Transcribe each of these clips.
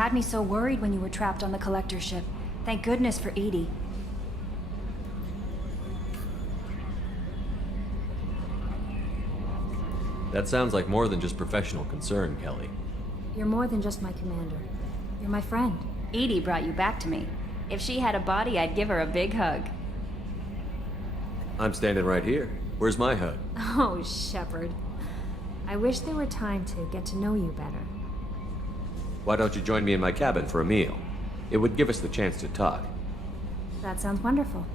had me so worried when you were trapped on the collector ship. Thank goodness for Edie. That sounds like more than just professional concern, Kelly. You're more than just my commander. You're my friend. Edie brought you back to me. If she had a body, I'd give her a big hug. I'm standing right here. Where's my hug? Oh, Shepard. I wish there were time to get to know you better. Why don't you join me in my cabin for a meal? It would give us the chance to talk. That sounds wonderful.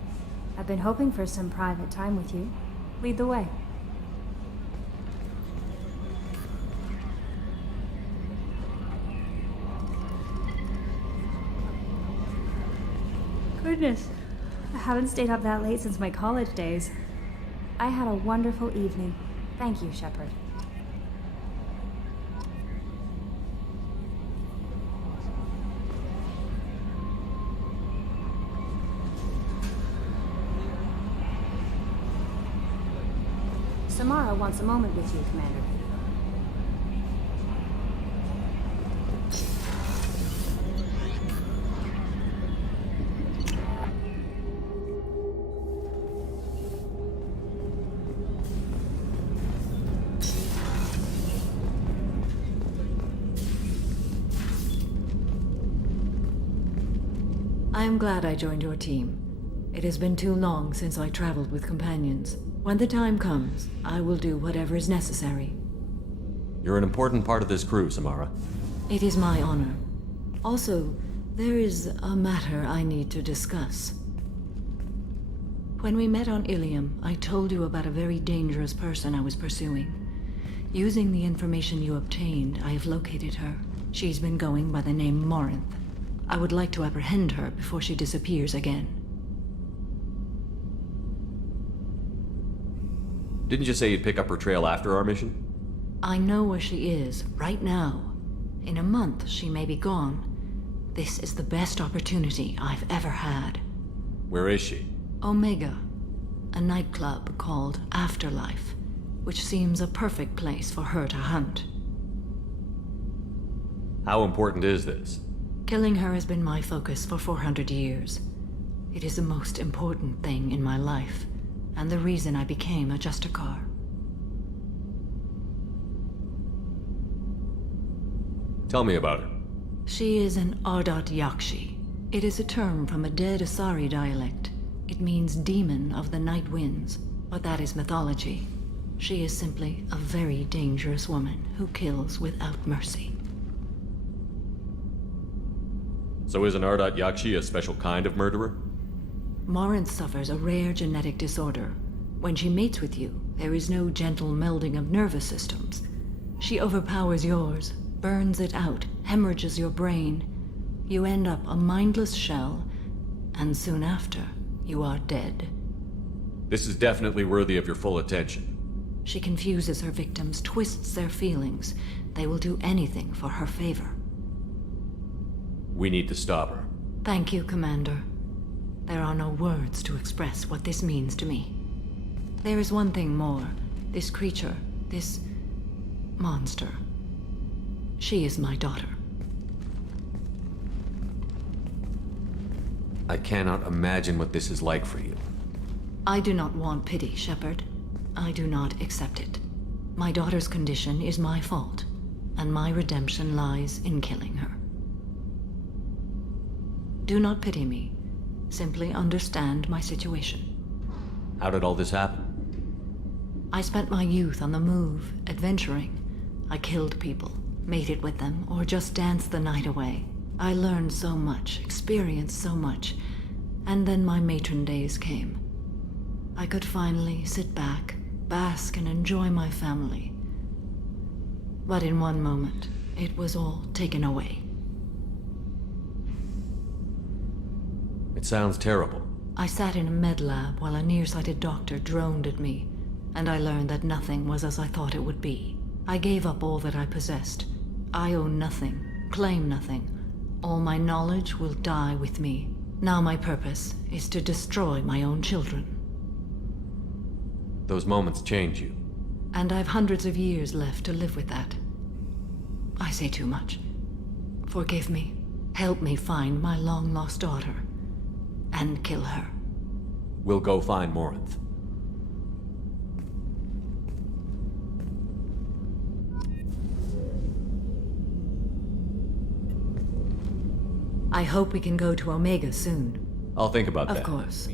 I've been hoping for some private time with you. Lead the way. Goodness, I haven't stayed up that late since my college days. I had a wonderful evening. Thank you, Shepard. Samara wants a moment with you, Commander. I am glad I joined your team. It has been too long since I traveled with companions. When the time comes, I will do whatever is necessary. You're an important part of this crew, Samara. It is my honor. Also, there is a matter I need to discuss. When we met on Ilium, I told you about a very dangerous person I was pursuing. Using the information you obtained, I have located her. She's been going by the name Morinth. I would like to apprehend her before she disappears again. Didn't you say you'd pick up her trail after our mission? I know where she is, right now. In a month, she may be gone. This is the best opportunity I've ever had. Where is she? Omega, a nightclub called Afterlife, which seems a perfect place for her to hunt. How important is this? Killing her has been my focus for 400 years. It is the most important thing in my life, and the reason I became a Justicar. Tell me about her. She is an Ardat Yakshi. It is a term from a dead Asari dialect. It means demon of the night winds, but that is mythology. She is simply a very dangerous woman who kills without mercy. So is an Ardat Yakshi a special kind of murderer? Morinth suffers a rare genetic disorder. When she mates with you, there is no gentle melding of nervous systems. She overpowers yours, burns it out, hemorrhages your brain. You end up a mindless shell, and soon after, you are dead. This is definitely worthy of your full attention. She confuses her victims, twists their feelings. They will do anything for her favor. We need to stop her. Thank you, Commander. There are no words to express what this means to me. There is one thing more. This creature, this monster. She is my daughter. I cannot imagine what this is like for you. I do not want pity, Shepard. I do not accept it. My daughter's condition is my fault, and my redemption lies in killing her. Do not pity me. Simply understand my situation. How did all this happen? I spent my youth on the move, adventuring. I killed people, mated with them, or just danced the night away. I learned so much, experienced so much, and then my matron days came. I could finally sit back, bask, and enjoy my family. But in one moment, it was all taken away. It sounds terrible. I sat in a med lab while a nearsighted doctor droned at me, and I learned that nothing was as I thought it would be. I gave up all that I possessed. I own nothing, claim nothing. All my knowledge will die with me. Now my purpose is to destroy my own children. Those moments change you. And I've hundreds of years left to live with that. I say too much. Forgive me. Help me find my long-lost daughter. And kill her. We'll go find Morinth. I hope we can go to Omega soon. I'll think about that. Of course.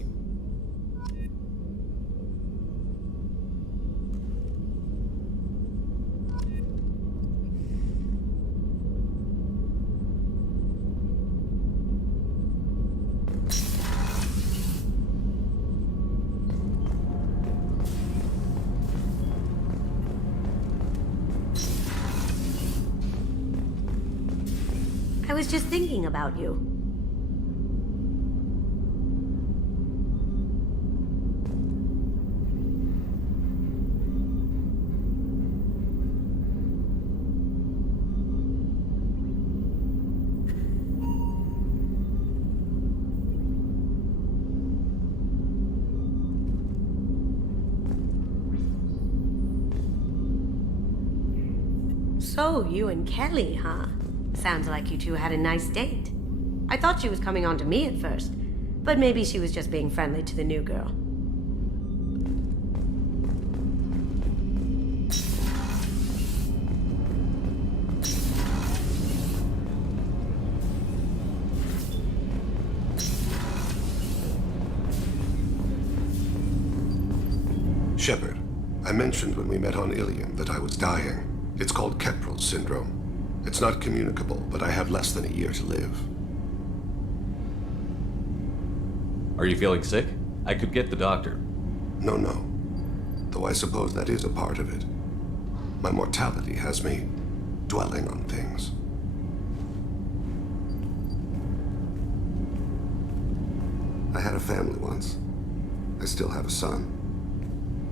I was just thinking about you. So, you and Kelly, huh? Sounds like you two had a nice date. I thought she was coming on to me at first, but maybe she was just being friendly to the new girl. Shepard, I mentioned when we met on Ilium that I was dying. It's called Capril Syndrome. It's not communicable, but I have less than a year to live. Are you feeling sick? I could get the doctor. No. Though I suppose that is a part of it. My mortality has me dwelling on things. I had a family once. I still have a son.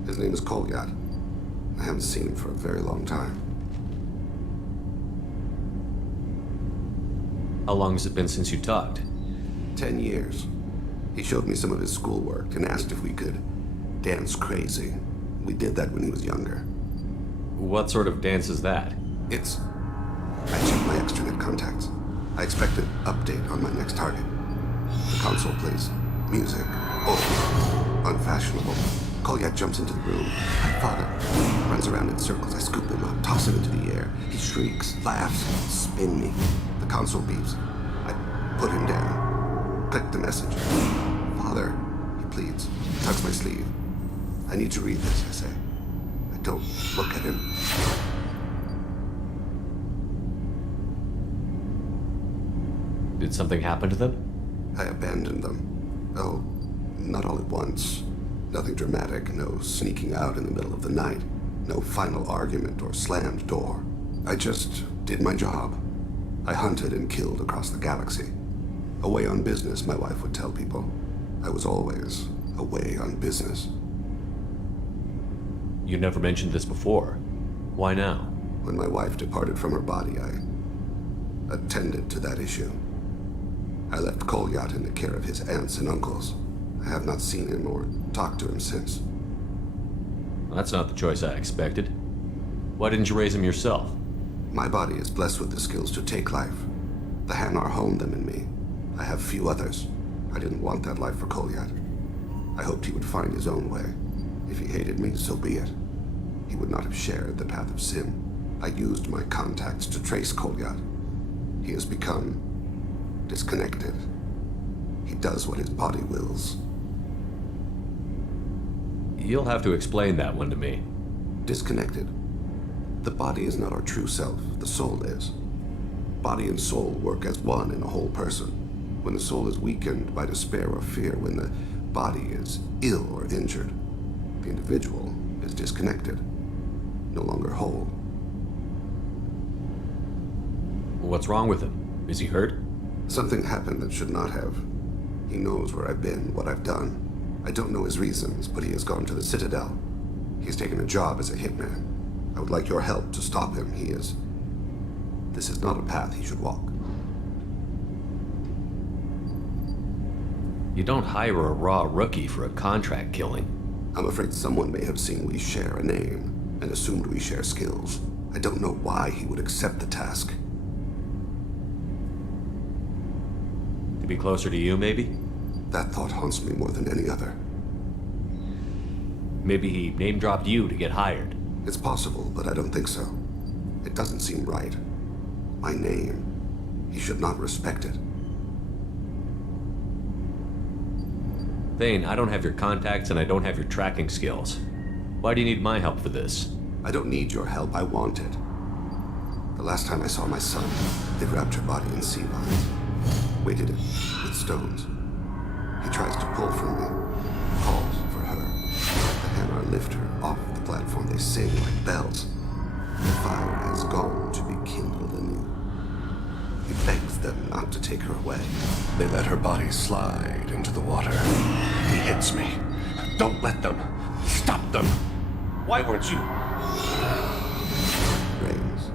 His name is Kolyat. I haven't seen him for a very long time. How long has it been since you talked? 10 years. He showed me some of his schoolwork and asked if we could dance crazy. We did that when he was younger. What sort of dance is that? I checked my extranet contacts. I expect an update on my next target. The console plays music, old, unfashionable. Kolyat jumps into the room. My father runs around in circles. I scoop him up, toss him into the air. He shrieks, laughs, spin me. The console beeps. I put him down. Click the message. Father, he pleads. Tugs my sleeve. I need to read this, I say. I don't look at him. Did something happen to them? I abandoned them. Oh, not all at once. Nothing dramatic, no sneaking out in the middle of the night, no final argument or slammed door. I just did my job. I hunted and killed across the galaxy. Away on business, my wife would tell people. I was always away on business. You never mentioned this before. Why now? When my wife departed from her body, I attended to that issue. I left Kolyat in the care of his aunts and uncles. I have not seen him or talked to him since. That's not the choice I expected. Why didn't you raise him yourself? My body is blessed with the skills to take life. The Hanar honed them in me. I have few others. I didn't want that life for Kolyat. I hoped he would find his own way. If he hated me, so be it. He would not have shared the path of sin. I used my contacts to trace Kolyat. He has become disconnected. He does what his body wills. You'll have to explain that one to me. Disconnected. The body is not our true self, the soul is. Body and soul work as one in a whole person. When the soul is weakened by despair or fear, when the body is ill or injured, the individual is disconnected, no longer whole. What's wrong with him? Is he hurt? Something happened that should not have. He knows where I've been, what I've done. I don't know his reasons, but he has gone to the Citadel. He's taken a job as a hitman. I would like your help to stop him. This is not a path he should walk. You don't hire a raw rookie for a contract killing. I'm afraid someone may have seen we share a name and assumed we share skills. I don't know why he would accept the task. be closer to you, maybe? That thought haunts me more than any other. Maybe he name-dropped you to get hired. It's possible, but I don't think so. It doesn't seem right. My name. He should not respect it. Thane, I don't have your contacts and I don't have your tracking skills. Why do you need my help for this? I don't need your help. I want it. The last time I saw my son, they wrapped your body in sea vines, weighted it with stones. He tries to pull from me, calls for her. The hammer lift her off the platform. They sing like bells. The fire has gone to be kindled anew. He begs them not to take her away. They let her body slide into the water. He hits me. Don't let them. Stop them. Why weren't you? Rains.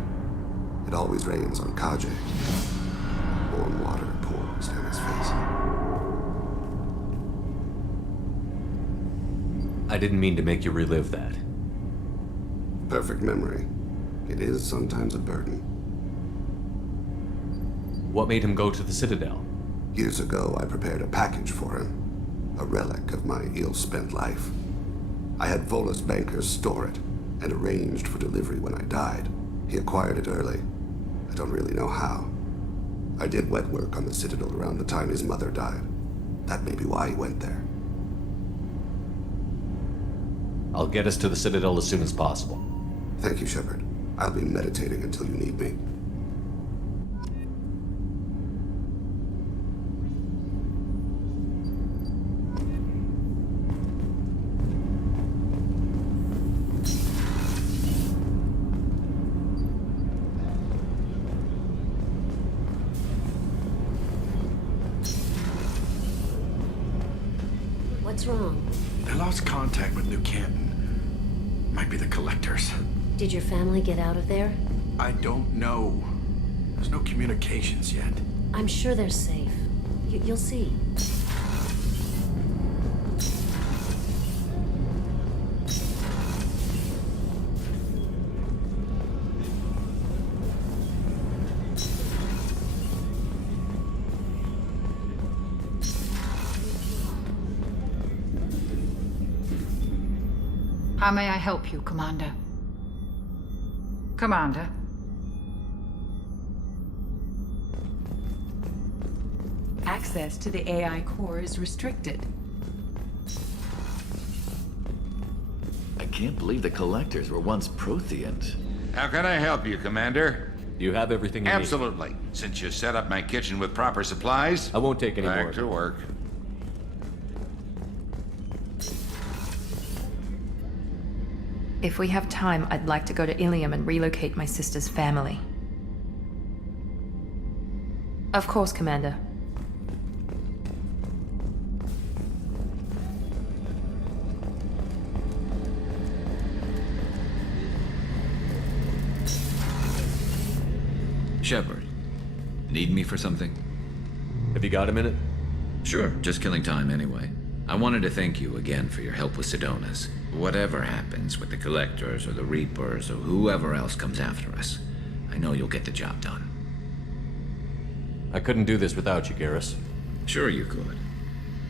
It always rains on Kaje. Warm water pours down his face. I didn't mean to make you relive that. Perfect memory. It is sometimes a burden. What made him go to the Citadel? Years ago, I prepared a package for him. A relic of my ill-spent life. I had Volus bankers store it, and arranged for delivery when I died. He acquired it early. I don't really know how. I did wet work on the Citadel around the time his mother died. That may be why he went there. I'll get us to the Citadel as soon as possible. Thank you, Shepard. I'll be meditating until you need me. What's wrong? They lost contact with New Canton. Might be the Collectors. Did your family get out of there? I don't know. There's no communications yet. I'm sure they're safe. You'll see. How may I help you, Commander? Commander? Access to the AI core is restricted. I can't believe the Collectors were once Protheant. How can I help you, Commander? Do you have everything you need? Absolutely. Since you set up my kitchen with proper supplies, I won't take any more. back to work. If we have time, I'd like to go to Ilium and relocate my sister's family. Of course, Commander. Shepard, need me for something? Have you got a minute? Sure, just killing time anyway. I wanted to thank you again for your help with Sidonis. Whatever happens with the Collectors or the Reapers or whoever else comes after us, I know you'll get the job done. I couldn't do this without you, Garrus. Sure you could.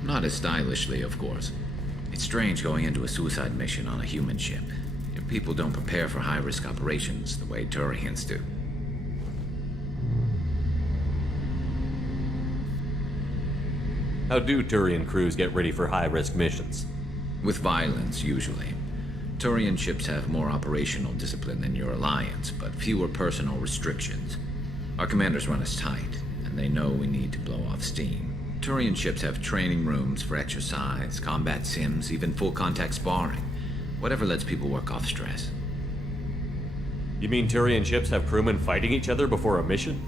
Not as stylishly, of course. It's strange going into a suicide mission on a human ship. Your people don't prepare for high-risk operations the way Turians do. How do Turian crews get ready for high-risk missions? With violence, usually. Turian ships have more operational discipline than your alliance, but fewer personal restrictions. Our commanders run us tight, and they know we need to blow off steam. Turian ships have training rooms for exercise, combat sims, even full-contact sparring. Whatever lets people work off stress. You mean Turian ships have crewmen fighting each other before a mission?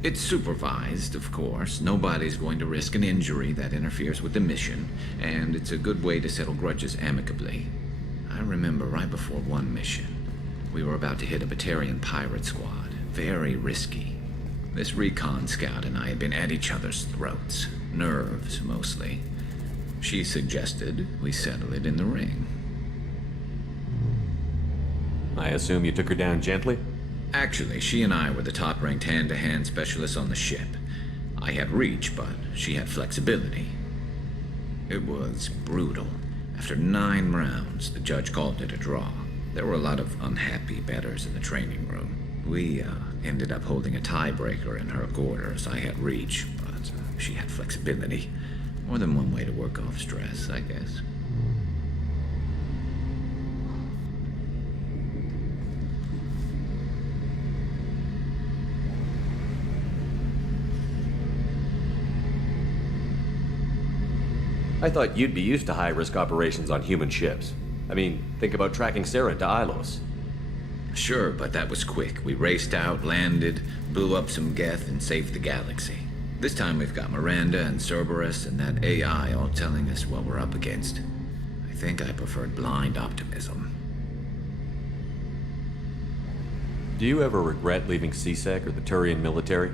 It's supervised, of course. Nobody's going to risk an injury that interferes with the mission, and it's a good way to settle grudges amicably. I remember right before one mission, we were about to hit a Batarian pirate squad. Very risky. This recon scout and I had been at each other's throats. Nerves, mostly. She suggested we settle it in the ring. I assume you took her down gently? Actually, she and I were the top-ranked hand-to-hand specialists on the ship. I had reach, but she had flexibility. It was brutal. After 9 rounds, the judge called it a draw. There were a lot of unhappy bettors in the training room. We ended up holding a tiebreaker in her quarters. I had reach, but she had flexibility. More than one way to work off stress, I guess. I thought you'd be used to high-risk operations on human ships. I mean, think about tracking Sarah to Ilos. Sure, but that was quick. We raced out, landed, blew up some Geth, and saved the galaxy. This time we've got Miranda and Cerberus and that AI all telling us what we're up against. I think I preferred blind optimism. Do you ever regret leaving CSEC or the Turian military?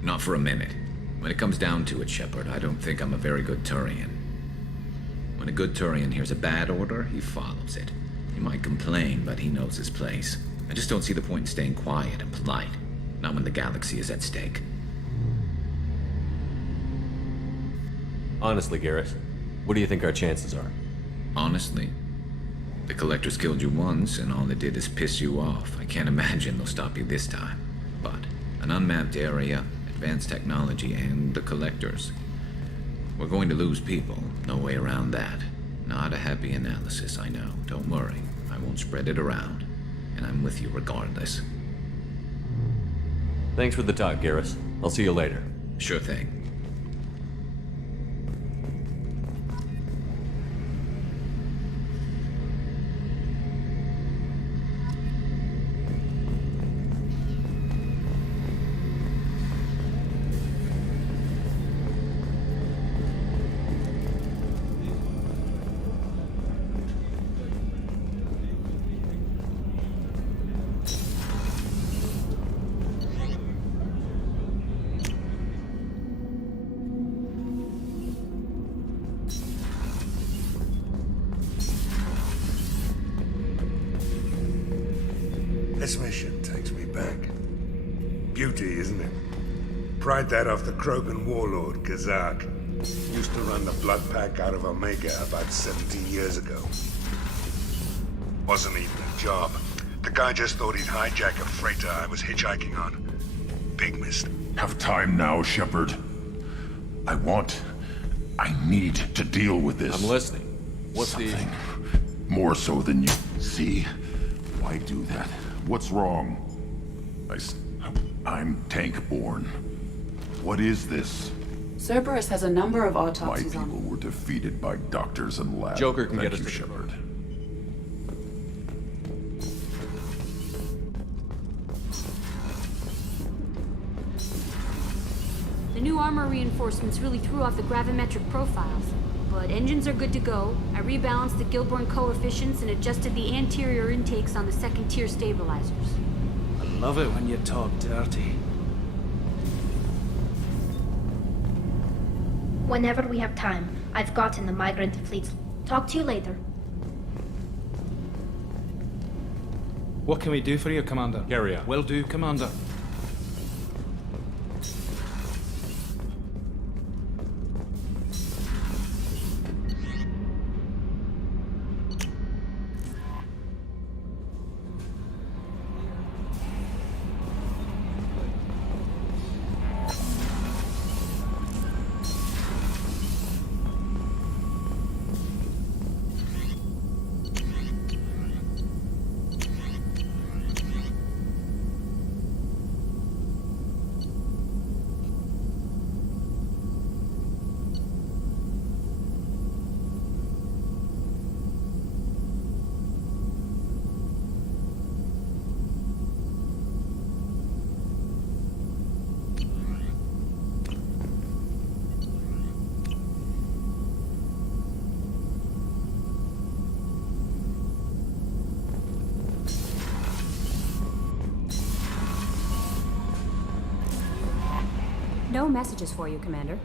Not for a minute. When it comes down to it, Shepard, I don't think I'm a very good Turian. When a good Turian hears a bad order, he follows it. He might complain, but he knows his place. I just don't see the point in staying quiet and polite. Not when the galaxy is at stake. Honestly, Garrett, what do you think our chances are? Honestly? The Collectors killed you once, and all it did is piss you off. I can't imagine they'll stop you this time. But an unmapped area, advanced technology, and the Collectors. We're going to lose people. No way around that. Not a happy analysis, I know. Don't worry. I won't spread it around. And I'm with you regardless. Thanks for the talk, Garrus. I'll see you later. Sure thing. This mission takes me back. Beauty, isn't it? Pried that off the Krogan warlord, Kazak. Used to run the blood pack out of Omega about 17 years ago. Wasn't even a job. The guy just thought he'd hijack a freighter I was hitchhiking on. Big mistake. Have time now, Shepard. I need to deal with this. I'm listening. What's Something more so than you see. Why do that? What's wrong? I'm tank-born. What is this? Cerberus has a number of My autopsies on people him. were defeated by doctors and labs. Joker can Thank get us you, to Shepard. The new armor reinforcements really threw off the gravimetric profiles. But engines are good to go. I rebalanced the Gilborn coefficients and adjusted the anterior intakes on the second-tier stabilizers. I love it when you talk dirty. Whenever we have time, I've gotten the migrant fleets. Talk to you later. What can we do for you, Commander? Carry on. Will do, Commander. No messages for you, Commander.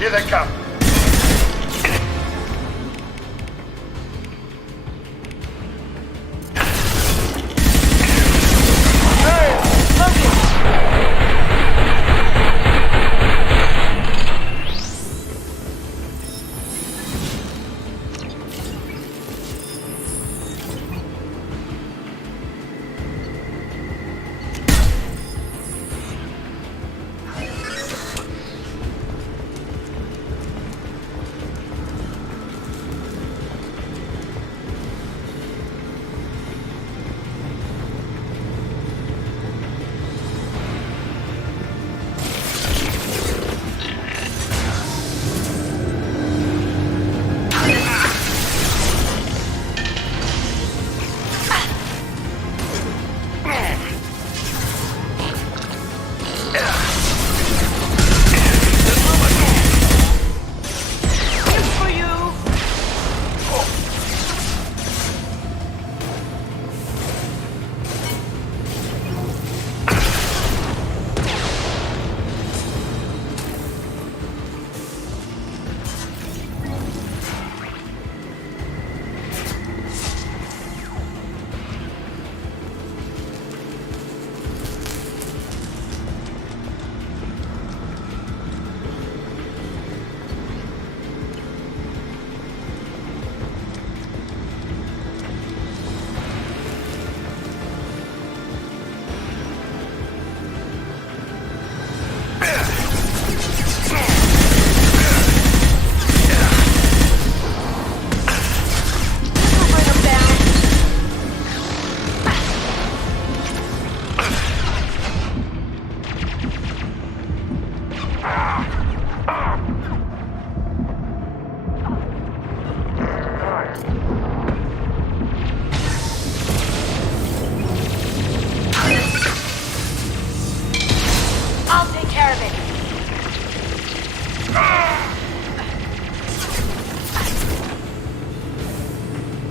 Here they come.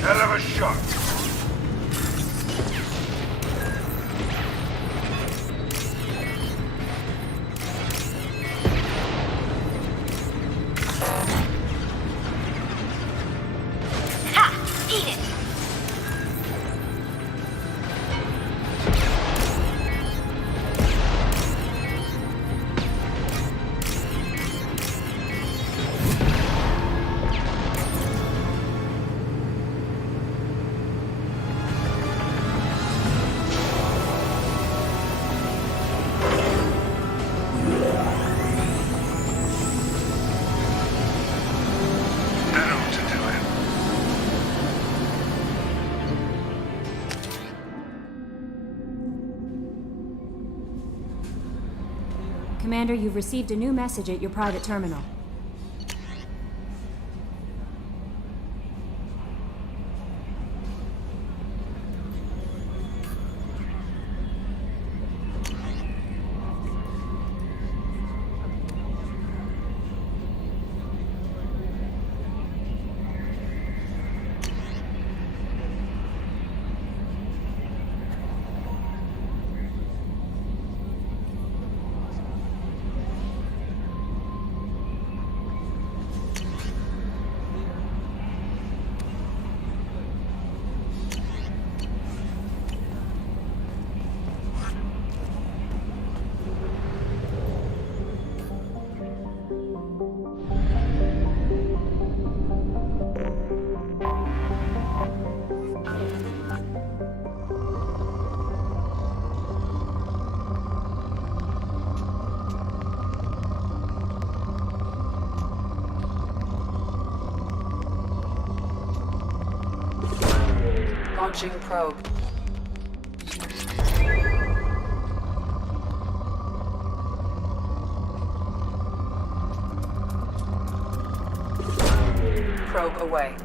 Hell of a shot. Commander, you've received a new message at your private terminal. Launching probe. Probe away.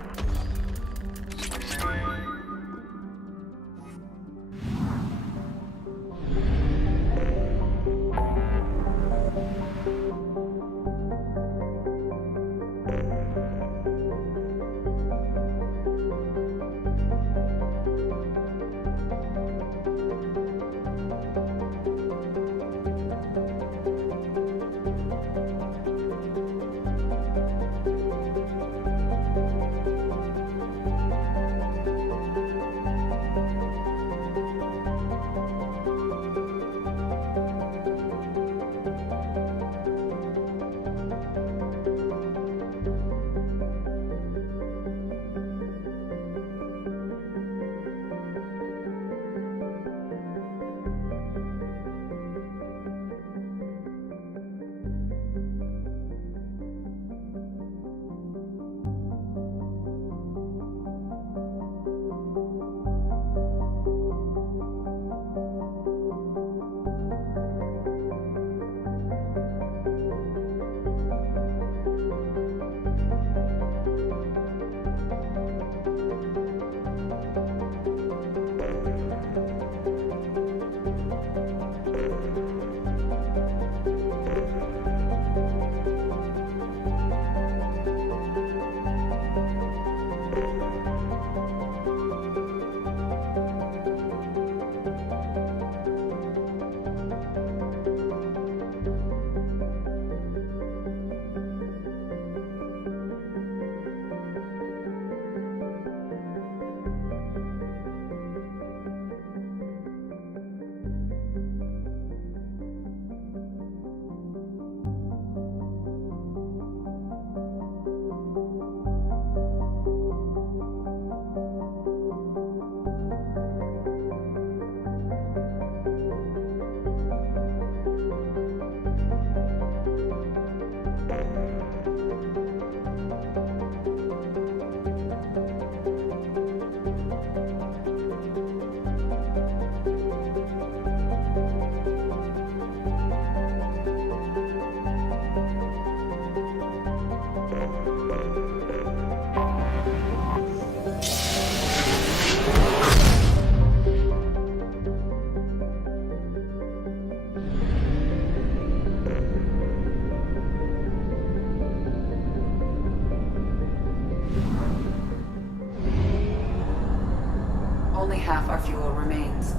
half our fuel remains.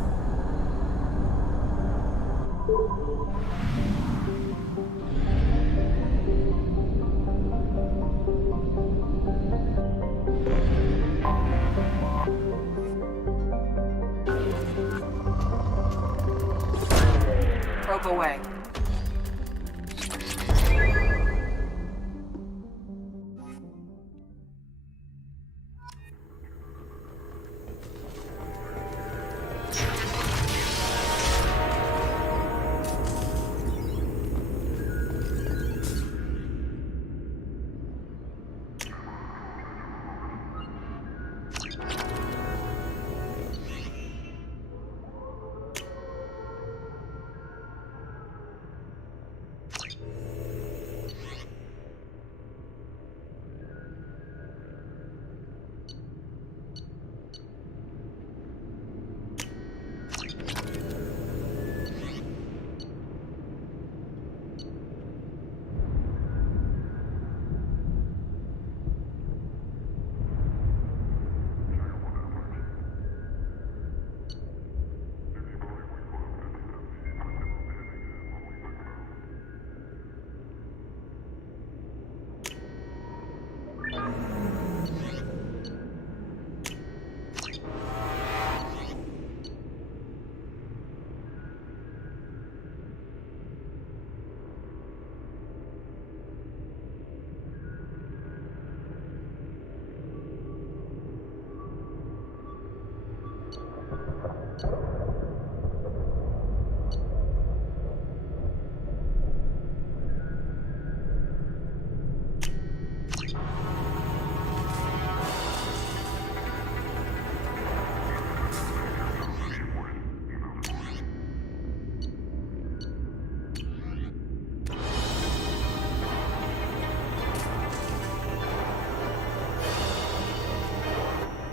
Probe away.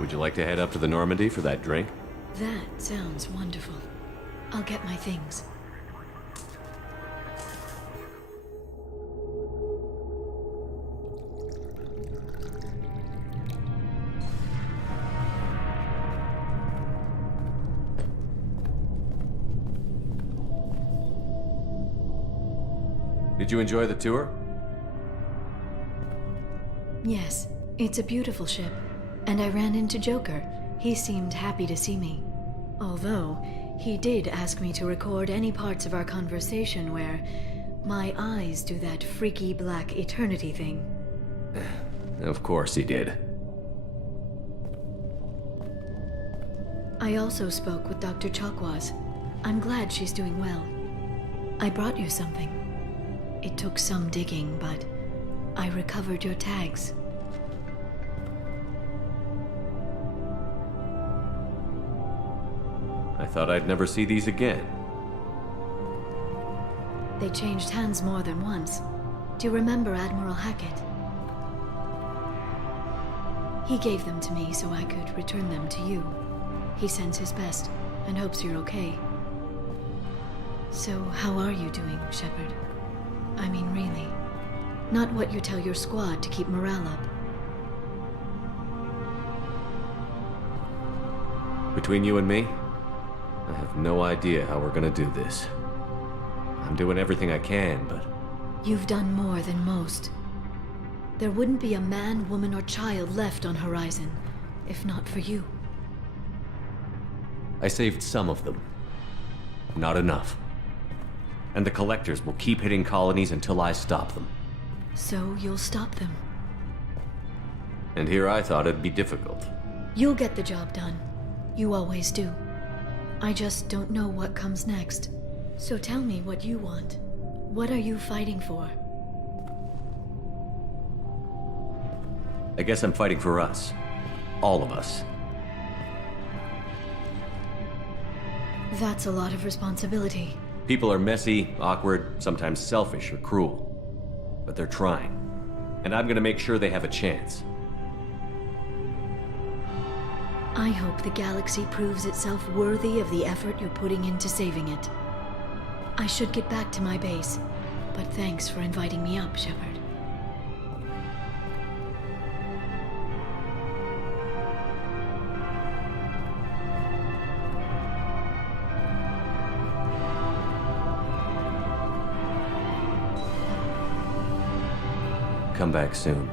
Would you like to head up to the Normandy for that drink? That sounds wonderful. I'll get my things. Did you enjoy the tour? Yes, it's a beautiful ship. And I ran into Joker. He seemed happy to see me. Although, he did ask me to record any parts of our conversation where my eyes do that freaky black eternity thing. Of course he did. I also spoke with Dr. Chakwas. I'm glad she's doing well. I brought you something. It took some digging, but I recovered your tags. I thought I'd never see these again. They changed hands more than once. Do you remember Admiral Hackett? He gave them to me so I could return them to you. He sends his best and hopes you're okay. So, how are you doing, Shepard? I mean, really. Not what you tell your squad to keep morale up. Between you and me, I have no idea how we're gonna do this. I'm doing everything I can, but... You've done more than most. There wouldn't be a man, woman, or child left on Horizon, if not for you. I saved some of them. Not enough. And the Collectors will keep hitting colonies until I stop them. So you'll stop them. And here I thought it'd be difficult. You'll get the job done. You always do. I just don't know what comes next. So tell me what you want. What are you fighting for? I guess I'm fighting for us. All of us. That's a lot of responsibility. People are messy, awkward, sometimes selfish or cruel. But they're trying. And I'm gonna make sure they have a chance. I hope the galaxy proves itself worthy of the effort you're putting into saving it. I should get back to my base, but thanks for inviting me up, Shepard. come back soon.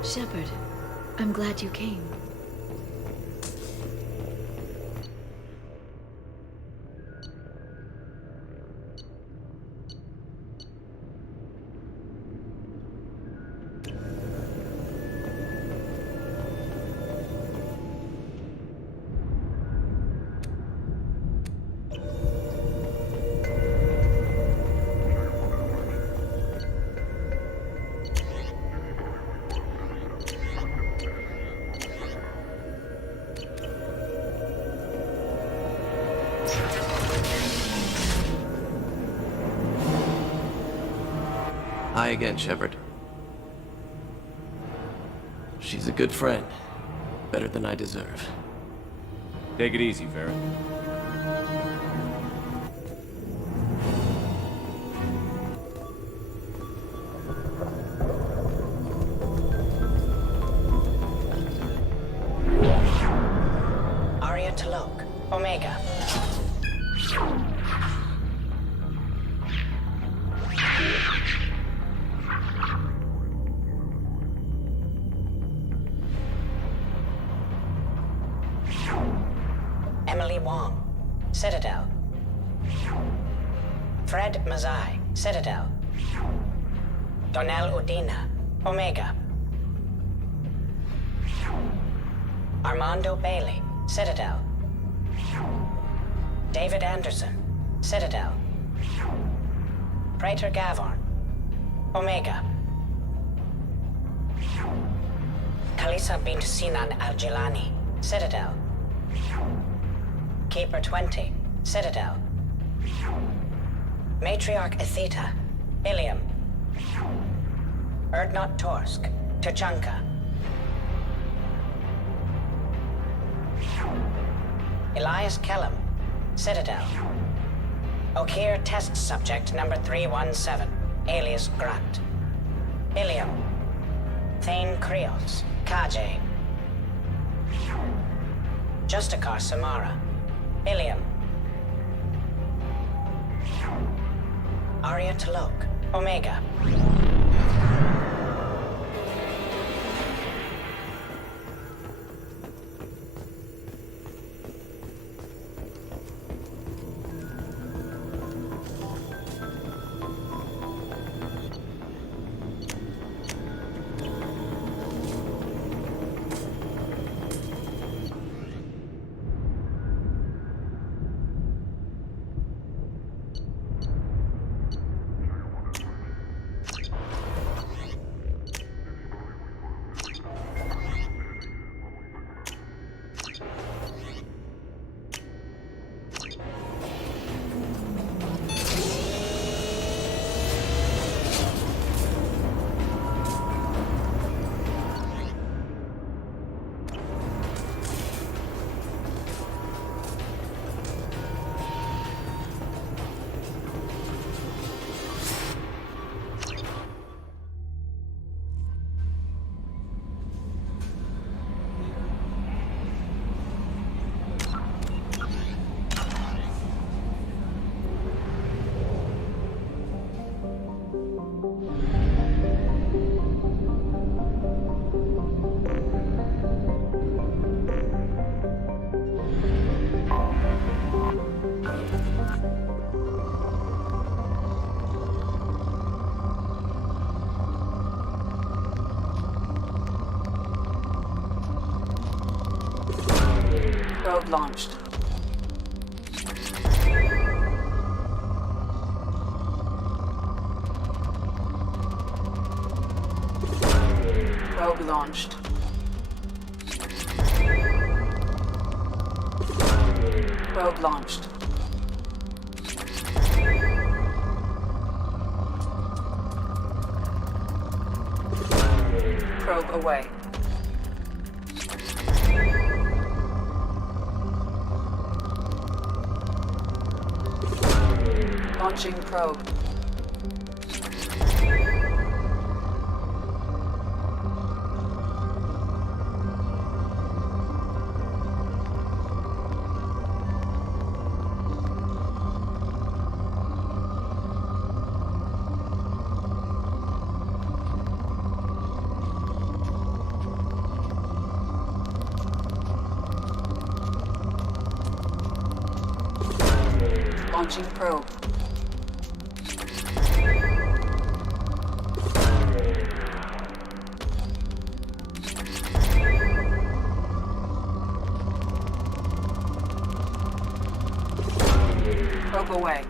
Shepard, I'm glad you came. Hi again, Shepard. She's a good friend. Better than I deserve. Take it easy, Farron. Aria Talok, Omega. Emily Wong, Citadel. Fred Mazai, Citadel. Donnell Udina, Omega. Armando Bailey, Citadel. David Anderson, Citadel. Praetor Gavorn, Omega. Kalisa bint Sinan Al-Jilani, Citadel. Keeper 20, Citadel. Matriarch Atheta, Ilium. Erdnot Torsk, Tuchanka. Elias Kellum, Citadel. Okir Test Subject number 317, alias Grant. Ilium. Thane Krios, Kaje. Justicar Samara, Ilium. Aria Talok, Omega. Probe launched. launched. Probe launched. Probe away. Launching probe. Launching probe. Probe away.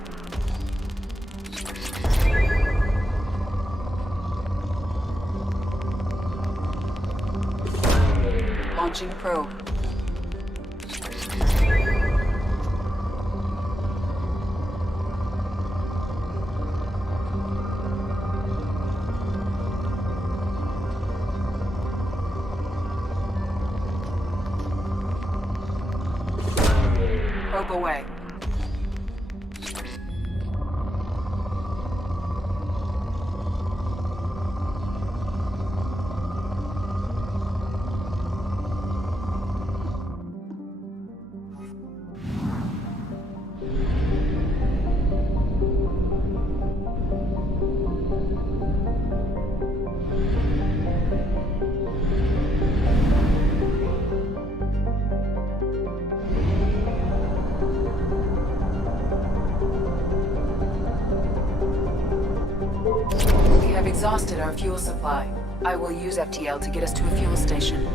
Launching probe. Probe away. We have exhausted our fuel supply. I will use FTL to get us to a fuel station.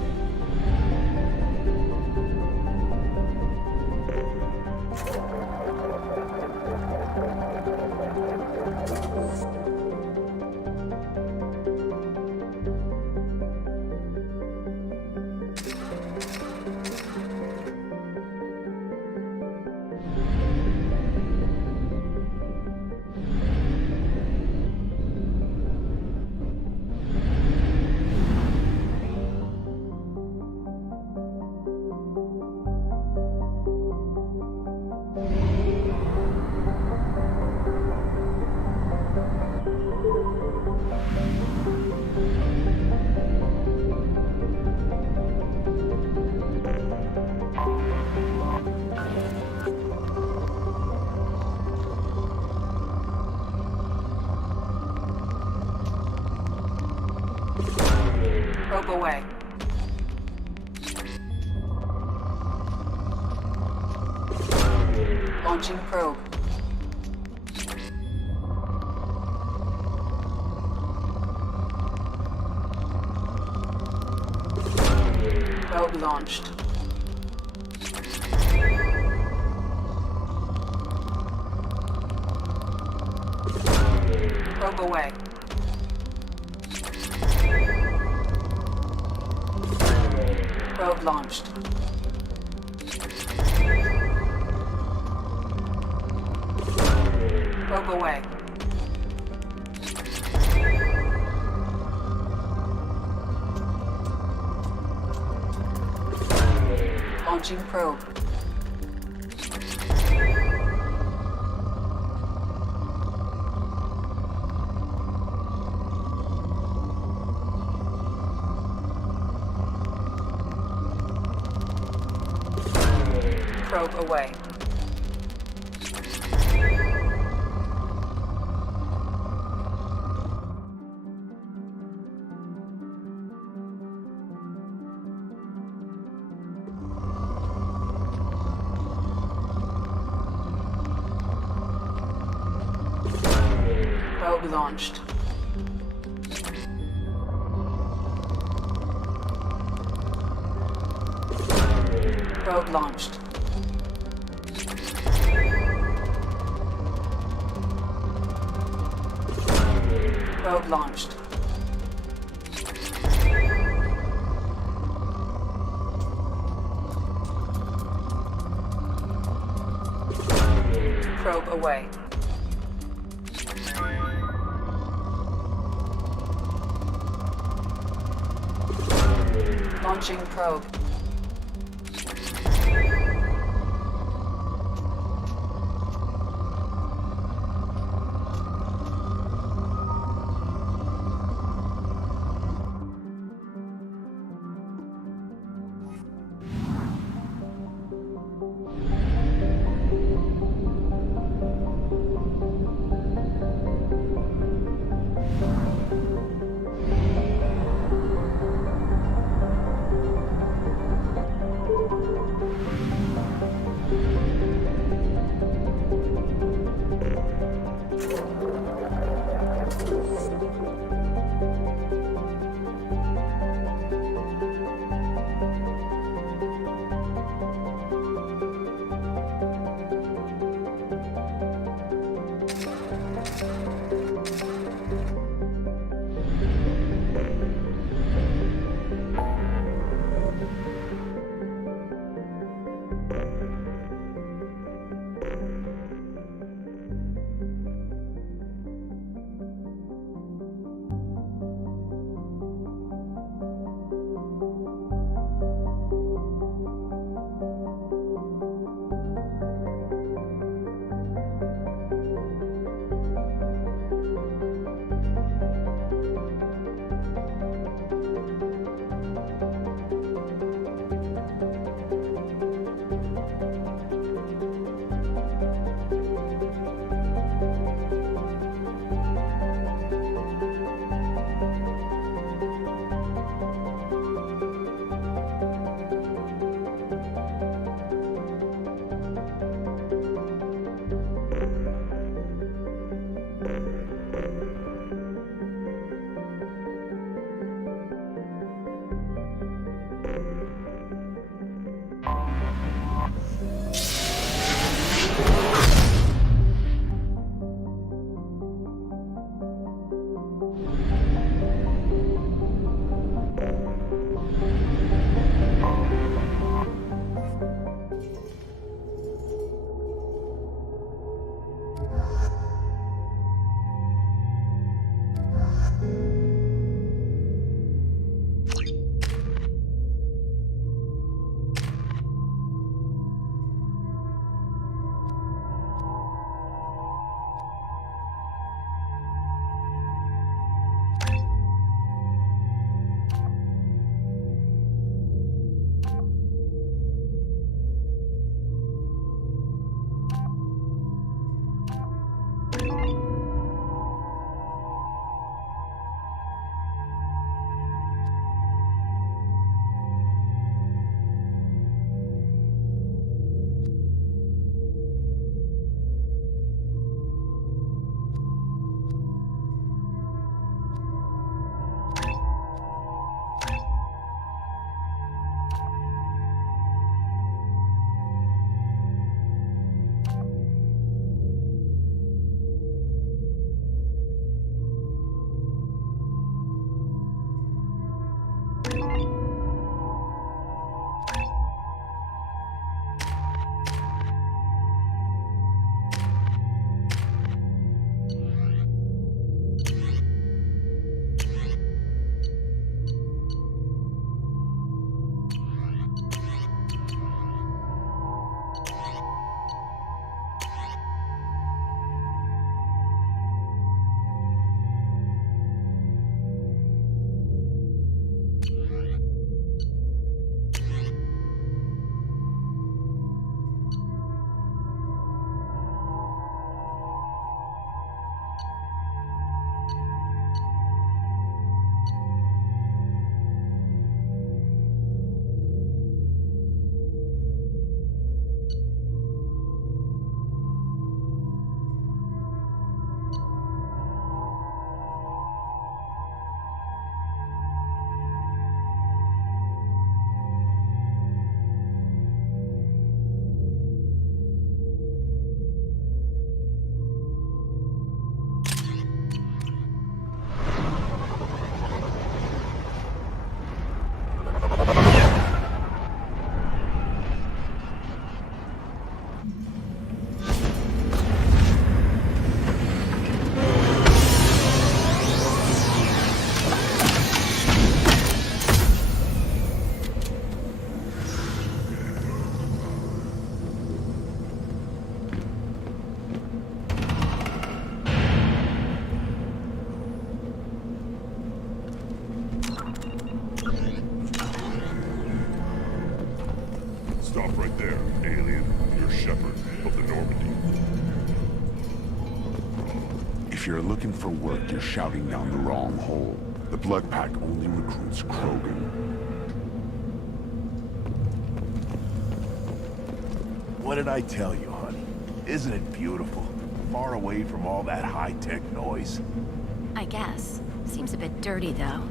Probe away. Launching probe. Probe launched. Probe away. Probe launched. Probe away. Launching probe. Probe away. Probe launched. Probe launched. Probe launched. away. Launching probe. If you're looking for work, you're shouting down the wrong hole. The Blood Pack only recruits Krogan. What did I tell you, honey? Isn't it beautiful? Far away from all that high-tech noise. I guess. Seems a bit dirty, though.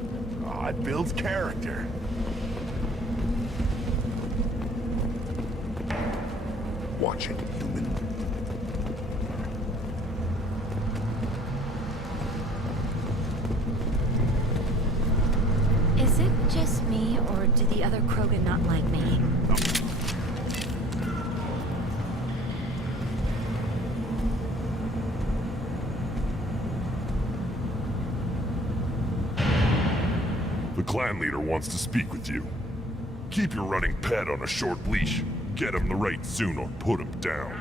Aw, it builds character. Watch it, human. Is it just me, or do the other Krogan not like me? The clan leader wants to speak with you. Keep your running pet on a short leash. Get him the right soon or put him down.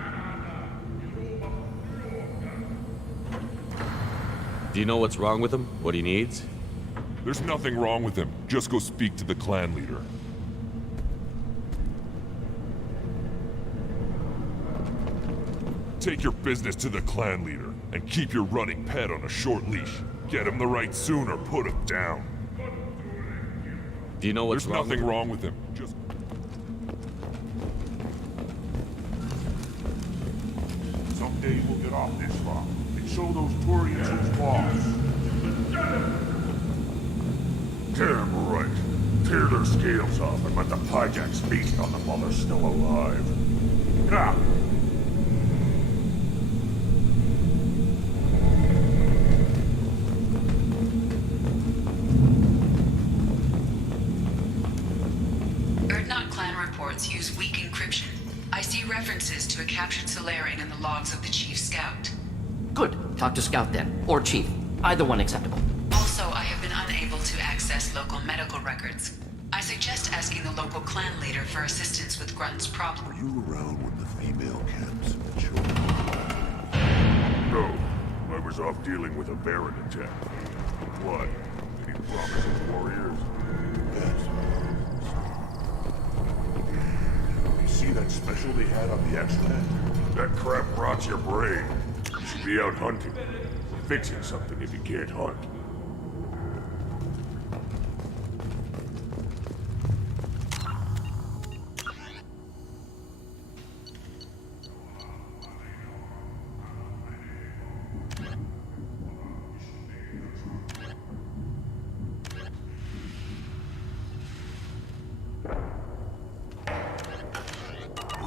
Do you know what's wrong with him? What he needs? There's nothing wrong with him. Just go speak to the clan leader. Take your business to the clan leader, and keep your running pet on a short leash. Get him the right soon or put him down. Do you know what's wrong with him? There's nothing wrong with him. Just... Someday we'll get off this rock and show those Turians who's boss. Damn right. Tear their scales off and let the Pyjaks feast on them while they're still alive. Ah! Use weak encryption. I see references to a captured Solarian in the logs of the Chief Scout. Good. Talk to Scout then. Or Chief. Either one acceptable. Also, I have been unable to access local medical records. I suggest asking the local clan leader for assistance with Grunt's problem. Were you around when the female camps matured? No. I was off dealing with a Baron attack. What? Any promising warriors? Yes. See that special they had on the X-Men? That crap rots your brain. You should be out hunting. Or fixing something if you can't hunt.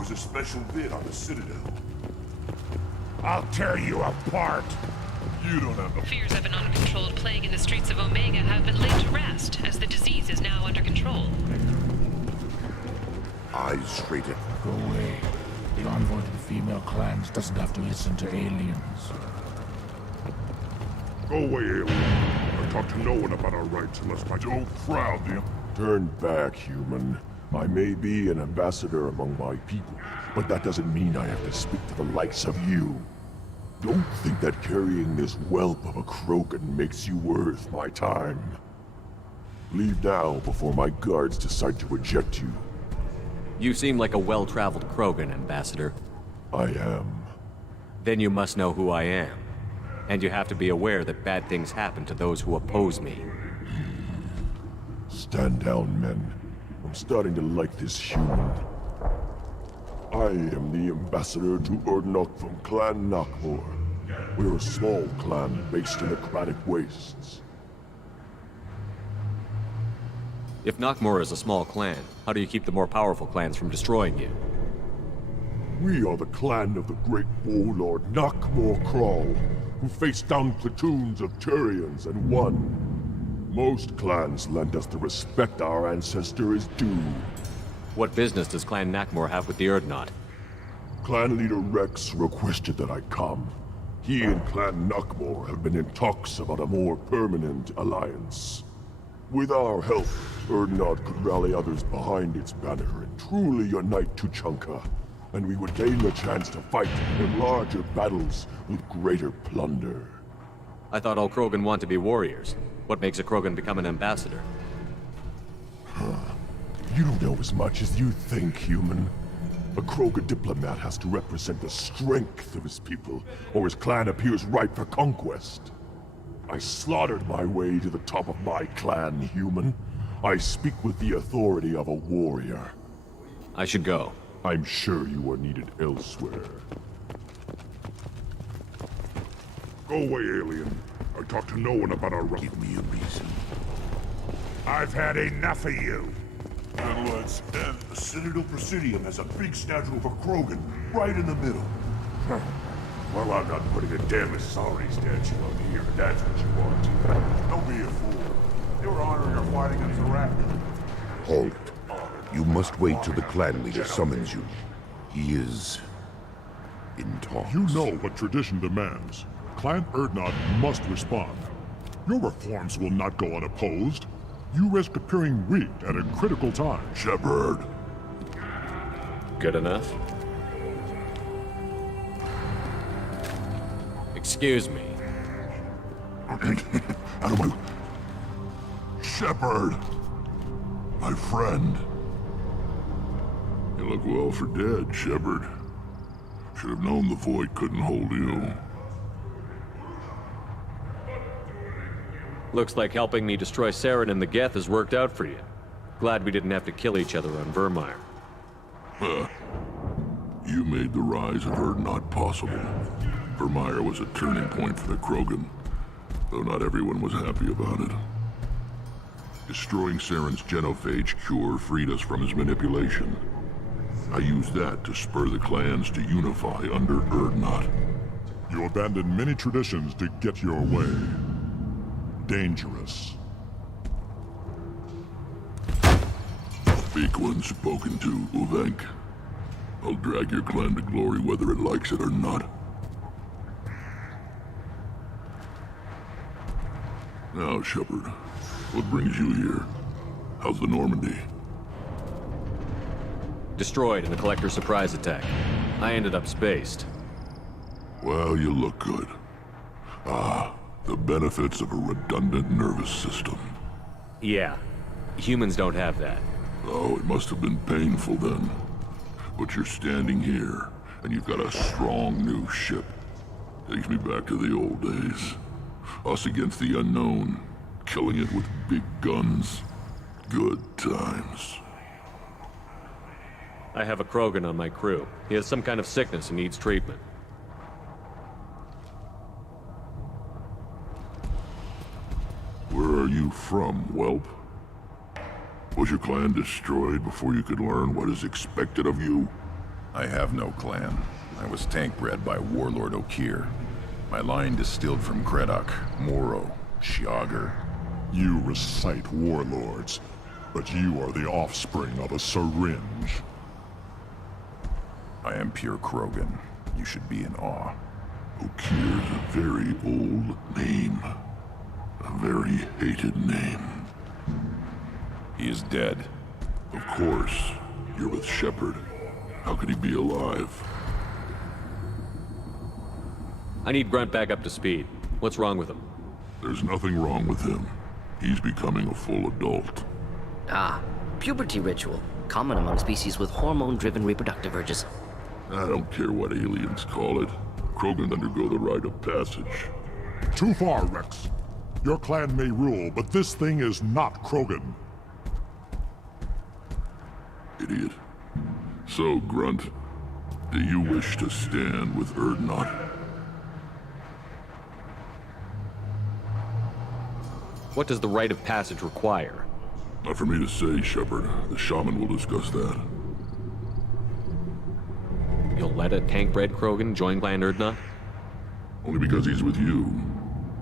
A special bid on the Citadel. I'll tear you apart! You don't have the fears of an uncontrolled plague in the streets of Omega have been laid to rest, as the disease is now under control. Eyes straight at... Go away. The envoy to the female clans doesn't have to listen to aliens. Go away, alien. I talk to no one about our rights unless I don't crowd them. Turn back, human. I may be an ambassador among my people, but that doesn't mean I have to speak to the likes of you. Don't think that carrying this whelp of a Krogan makes you worth my time. Leave now before my guards decide to eject you. You seem like a well-traveled Krogan, Ambassador. I am. Then you must know who I am. And you have to be aware that bad things happen to those who oppose me. Stand down, men. I'm starting to like this human. I am the ambassador to Urdnok from Clan Nakmor. We're a small clan based in the Kratic Wastes. If Nakmor is a small clan, how do you keep the more powerful clans from destroying you? We are the clan of the great warlord Nakmor Kral, who faced down platoons of Turians and won. Most clans lend us the respect our ancestor is due. What business does Clan Nakmor have with the Urdnot? Clan leader Rex requested that I come. He and Clan Nakmor have been in talks about a more permanent alliance. With our help, Urdnot could rally others behind its banner and truly unite Tuchanka, and we would gain the chance to fight in larger battles with greater plunder. I thought all Krogan want to be warriors. What makes a Krogan become an ambassador? You don't know as much as you think, human. A Krogan diplomat has to represent the strength of his people, or his clan appears ripe for conquest. I slaughtered my way to the top of my clan, human. I speak with the authority of a warrior. I should go. I'm sure you are needed elsewhere. Go away, alien. I talk to no one about our... Give me a reason. I've had enough of you. Then let's end. The Citadel Presidium has a big statue of a Krogan right in the middle. Well, I'm not putting a damn sorry statue up here. That's what you want. Don't be a fool. You're honoring our fight against Iraq. Halt. You must wait till the clan leader summons you. He is... in talks. You know what tradition demands. Clan Erdnot must respond. Your reforms will not go unopposed. You risk appearing weak at a critical time. Shepard. Good enough? Excuse me. Out of my... Shepard! My friend. You look well for dead, Shepard. Should have known the Void couldn't hold you. Looks like helping me destroy Saren and the Geth has worked out for you. Glad we didn't have to kill each other on Vermeer. You made the rise of Erdnot possible. Vermeer was a turning point for the Krogan, though not everyone was happy about it. Destroying Saren's genophage cure freed us from his manipulation. I used that to spur the clans to unify under Erdnot. You abandoned many traditions to get your way. Dangerous. Speak when spoken to, Uvenk. I'll drag your clan to glory whether it likes it or not. Now, Shepard, what brings you here? How's the Normandy? Destroyed in a Collector surprise attack. I ended up spaced. Well, you look good. The benefits of a redundant nervous system. Yeah. Humans don't have that. Oh, it must have been painful then. But you're standing here, and you've got a strong new ship. Takes me back to the old days. Us against the unknown, killing it with big guns. Good times. I have a Krogan on my crew. He has some kind of sickness and needs treatment. Where are you from, whelp? Was your clan destroyed before you could learn what is expected of you? I have no clan. I was tank bred by Warlord Okir. My line distilled from Kredok, Moro, Shiagar. You recite warlords, but you are the offspring of a syringe. I am pure Krogan. You should be in awe. Okir's a very old name. A very hated name. He is dead. Of course. You're with Shepard. How could he be alive? I need Grunt back up to speed. What's wrong with him? There's nothing wrong with him. He's becoming a full adult. Puberty ritual. Common among species with hormone-driven reproductive urges. I don't care what aliens call it. Krogan undergo the rite of passage. Too far, Rex. Your clan may rule, but this thing is not Krogan. Idiot. So, Grunt, do you wish to stand with Erdnot? What does the rite of passage require? Not for me to say, Shepard. The shaman will discuss that. You'll let a tank-bred Krogan join Clan Erdnot? Only because he's with you.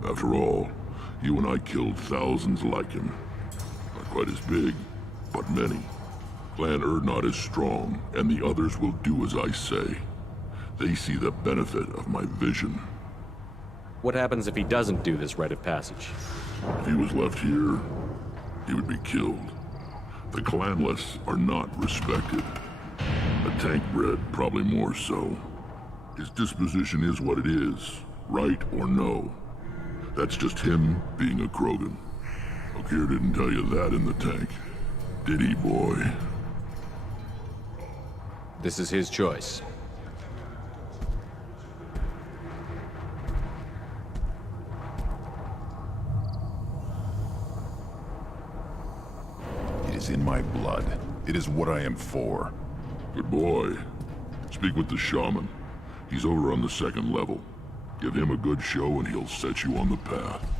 After all, you and I killed thousands like him. Not quite as big, but many. Clan Erdnot is strong, and the others will do as I say. They see the benefit of my vision. What happens if he doesn't do this rite of passage? If he was left here, he would be killed. The clanless are not respected. A tank-bred, probably more so. His disposition is what it is, right or no. That's just him being a Krogan. Okir didn't tell you that in the tank, did he, boy? This is his choice. It is in my blood. It is what I am for. Good boy. Speak with the shaman. He's over on the second level. Give him a good show and he'll set you on the path.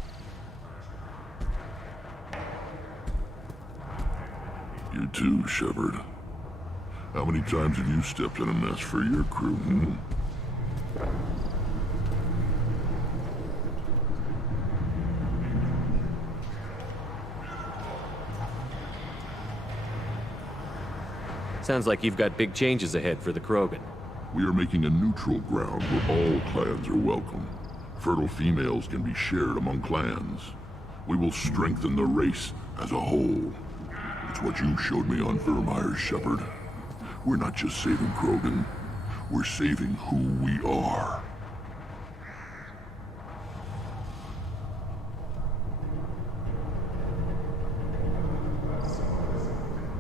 You too, Shepard. How many times have you stepped in a mess for your crew, Sounds like you've got big changes ahead for the Krogan. We are making a neutral ground where all clans are welcome. Fertile females can be shared among clans. We will strengthen the race as a whole. It's what you showed me on Vermeer's, Shepard. We're not just saving Krogan. We're saving who we are.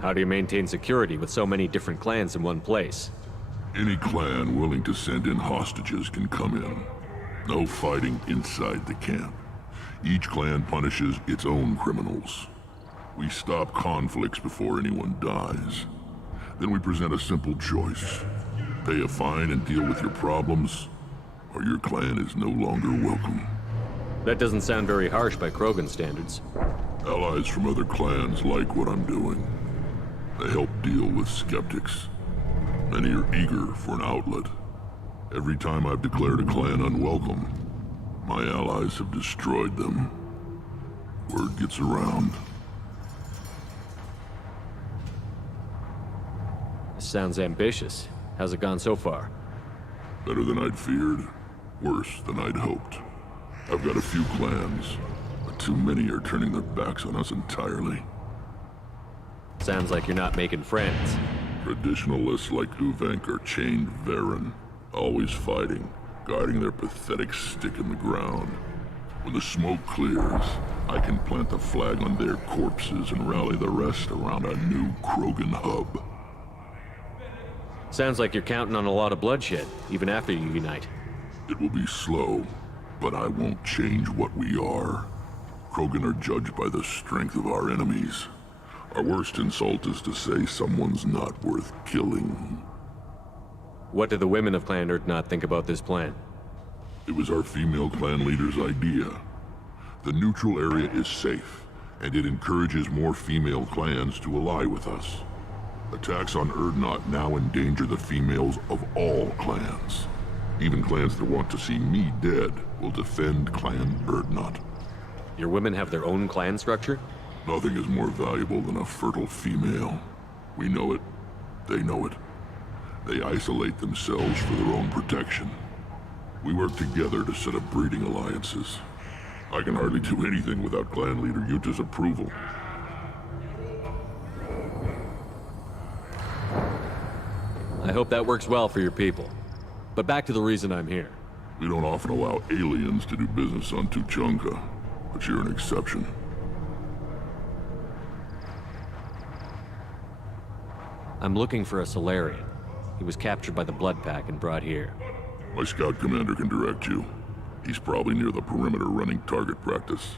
How do you maintain security with so many different clans in one place? Any clan willing to send in hostages can come in. No fighting inside the camp. Each clan punishes its own criminals. We stop conflicts before anyone dies. Then we present a simple choice. Pay a fine and deal with your problems, or your clan is no longer welcome. That doesn't sound very harsh by Krogan standards. Allies from other clans like what I'm doing. They help deal with skeptics. Many are eager for an outlet. Every time I've declared a clan unwelcome, my allies have destroyed them. Word gets around. This sounds ambitious. How's it gone so far? Better than I'd feared. Worse than I'd hoped. I've got a few clans, but too many are turning their backs on us entirely. Sounds like you're not making friends. Traditionalists like Uvenk are chained Varen, always fighting, guarding their pathetic stick in the ground. When the smoke clears, I can plant the flag on their corpses and rally the rest around a new Krogan hub. Sounds like you're counting on a lot of bloodshed, even after you unite. It will be slow, but I won't change what we are. Krogan are judged by the strength of our enemies. Our worst insult is to say someone's not worth killing. What do the women of Clan Urdnot think about this plan? It was our female clan leader's idea. The neutral area is safe, and it encourages more female clans to ally with us. Attacks on Urdnot now endanger the females of all clans. Even clans that want to see me dead will defend Clan Urdnot. Your women have their own clan structure? Nothing is more valuable than a fertile female. We know it. They know it. They isolate themselves for their own protection. We work together to set up breeding alliances. I can hardly do anything without clan leader Yuta's approval. I hope that works well for your people. But back to the reason I'm here. We don't often allow aliens to do business on Tuchanka, but you're an exception. I'm looking for a Solarian. He was captured by the Blood Pack and brought here. My scout commander can direct you. He's probably near the perimeter running target practice.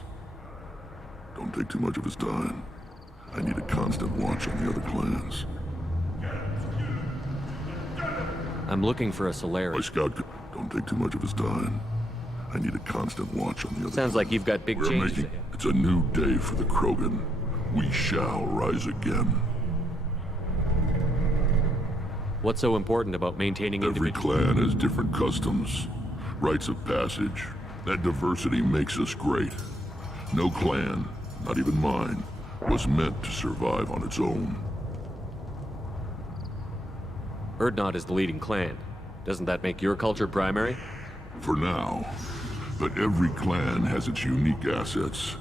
Don't take too much of his time. I need a constant watch on the other clans. I'm looking for a Solarian. My scout... Don't take too much of his time. I need a constant watch on the other Sounds like you've got big changes ahead. It's a new day for the Krogan. We shall rise again. What's so important about maintaining Every clan has different customs, rites of passage. That diversity makes us great. No clan, not even mine, was meant to survive on its own. Urdnot is the leading clan. Doesn't that make your culture primary? For now. But every clan has its unique assets.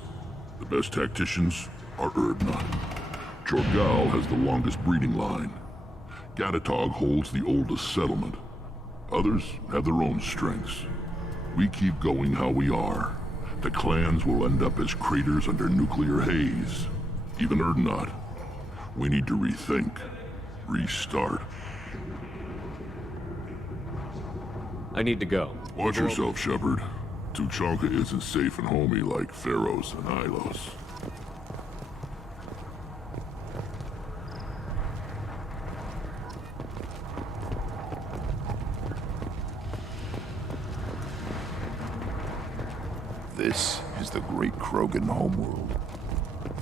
The best tacticians are Urdnot. Chorgal has the longest breeding line. Gatatog holds the oldest settlement. Others have their own strengths. We keep going how we are. The clans will end up as craters under nuclear haze. Even Urdnot. We need to rethink. Restart. I need to go. Watch yourself, Shepard. Tuchanka isn't safe and homey like Pharaohs and Ilos. This is the great Krogan homeworld.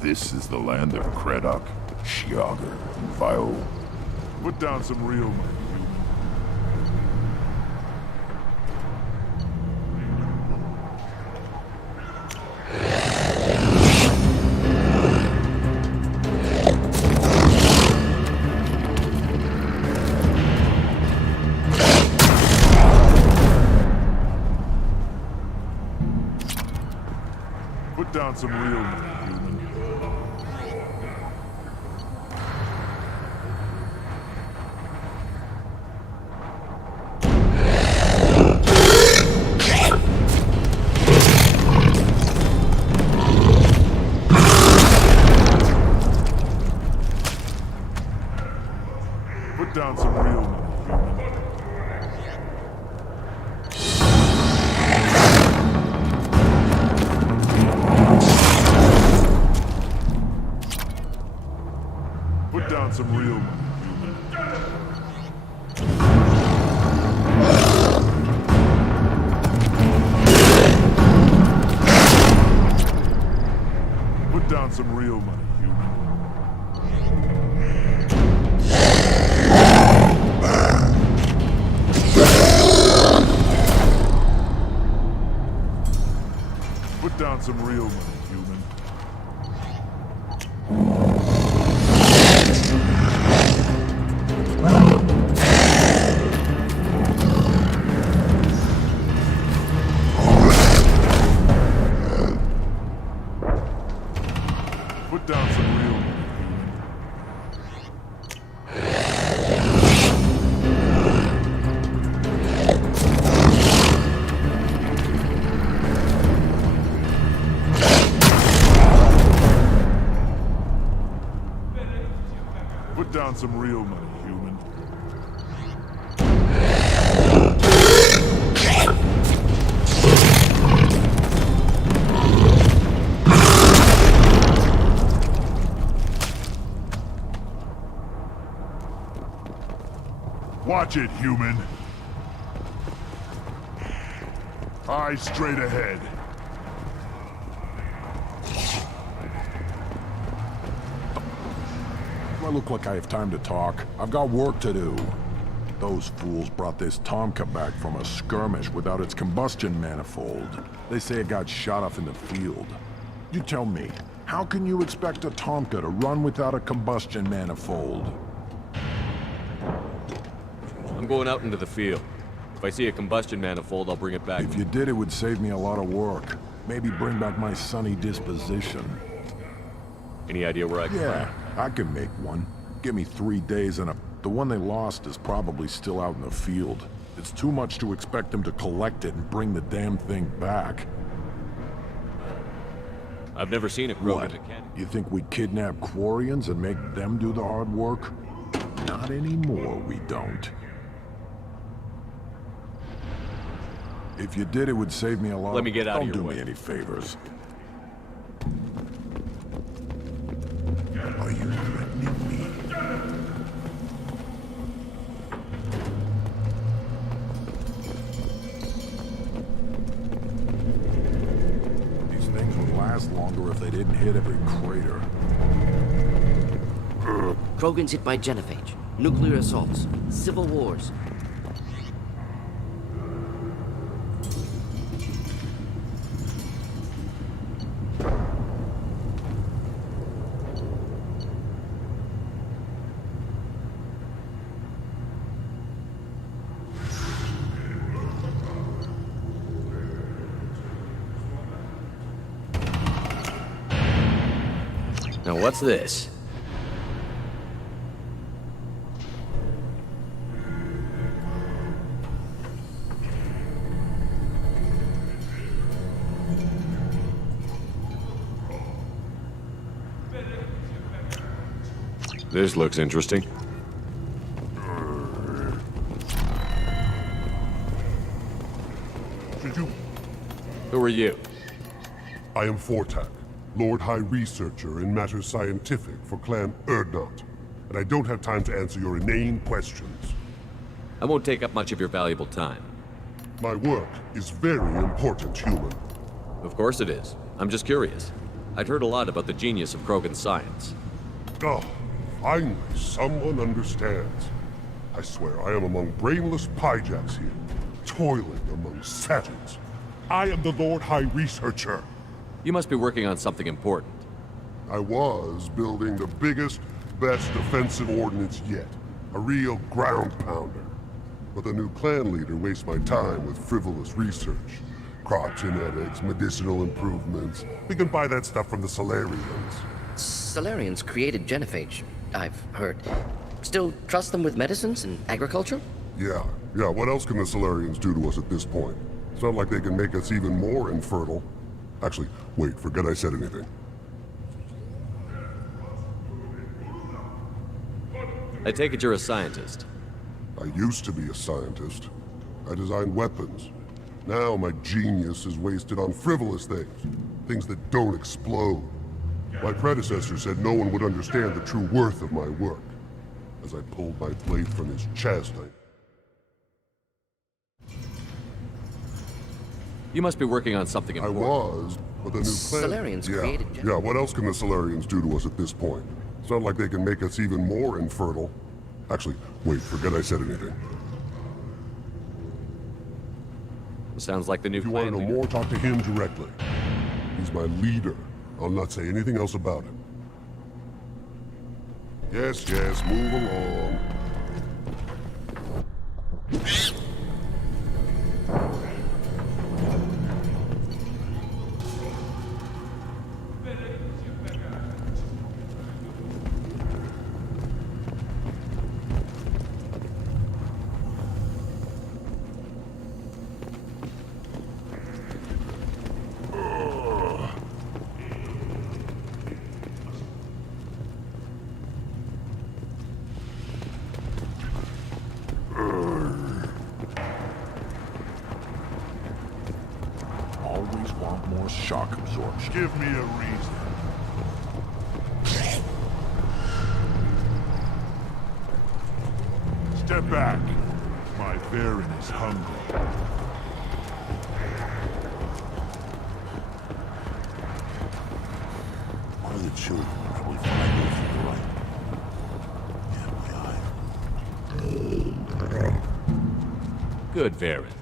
This is the land of Craddock, Shiagar, and Vio. Put down some real money. Put down some real money, human. Put down some real money, human. Put down some real money, human. Put down some real money, human. Put down some real money, human. Put down some real money, human. Put down some real money, human. Watch it, human. Eyes straight ahead. Do I look like I have time to talk? I've got work to do. Those fools brought this Tomka back from a skirmish without its combustion manifold. They say it got shot off in the field. You tell me, how can you expect a Tomka to run without a combustion manifold? I'm going out into the field. If I see a combustion manifold, I'll bring it back. If you did, it would save me a lot of work. Maybe bring back my sunny disposition. Any idea where I can Yeah, find it? I can make one. Give me 3 days and the one they lost is probably still out in the field. It's too much to expect them to collect it and bring the damn thing back. I've never seen a What? Krogan mechanic. You think we kidnap Quarians and make them do the hard work? Not anymore, we don't. If you did, it would save me a lot. Let me get out of your Don't way. do me any favors. Are you threatening me? These things would last longer if they didn't hit every crater. Krogans hit by genophage, nuclear assaults, civil wars. Now what's this? This looks interesting. Who are you? I am Fortak, Lord High Researcher in matters scientific for Clan Urdnot, and I don't have time to answer your inane questions. I won't take up much of your valuable time. My work is very important, human. Of course it is. I'm just curious. I'd heard a lot about the genius of Krogan science. Oh, finally, someone understands. I swear I am among brainless pyjaks here, toiling among savages. I am the Lord High Researcher. You must be working on something important. I was building the biggest, best defensive ordnance yet. A real ground pounder. But the new clan leader wastes my time with frivolous research. Crop genetics, medicinal improvements. We can buy that stuff from the Solarians. Solarians created genophage, I've heard. Still trust them with medicines and agriculture? Yeah. What else can the Solarians do to us at this point? It's not like they can make us even more infertile. Actually, wait, forget I said anything. I take it you're a scientist. I used to be a scientist. I designed weapons. Now my genius is wasted on frivolous things. Things that don't explode. My predecessor said no one would understand the true worth of my work. As I pulled my blade from his chest, You must be working on something important. I was, but the new clan... Solarians created... Yeah, what else can the Solarians do to us at this point? It's not like they can make us even more infertile. Actually, wait, forget I said anything. Sounds like the new If you want to know more, talk to him directly. He's my leader. I'll not say anything else about him. Yes, move along. Always want more shock absorption. Give me a reason. Step back. My Baron is hungry. One of the children probably find me to the right. Good, Varen.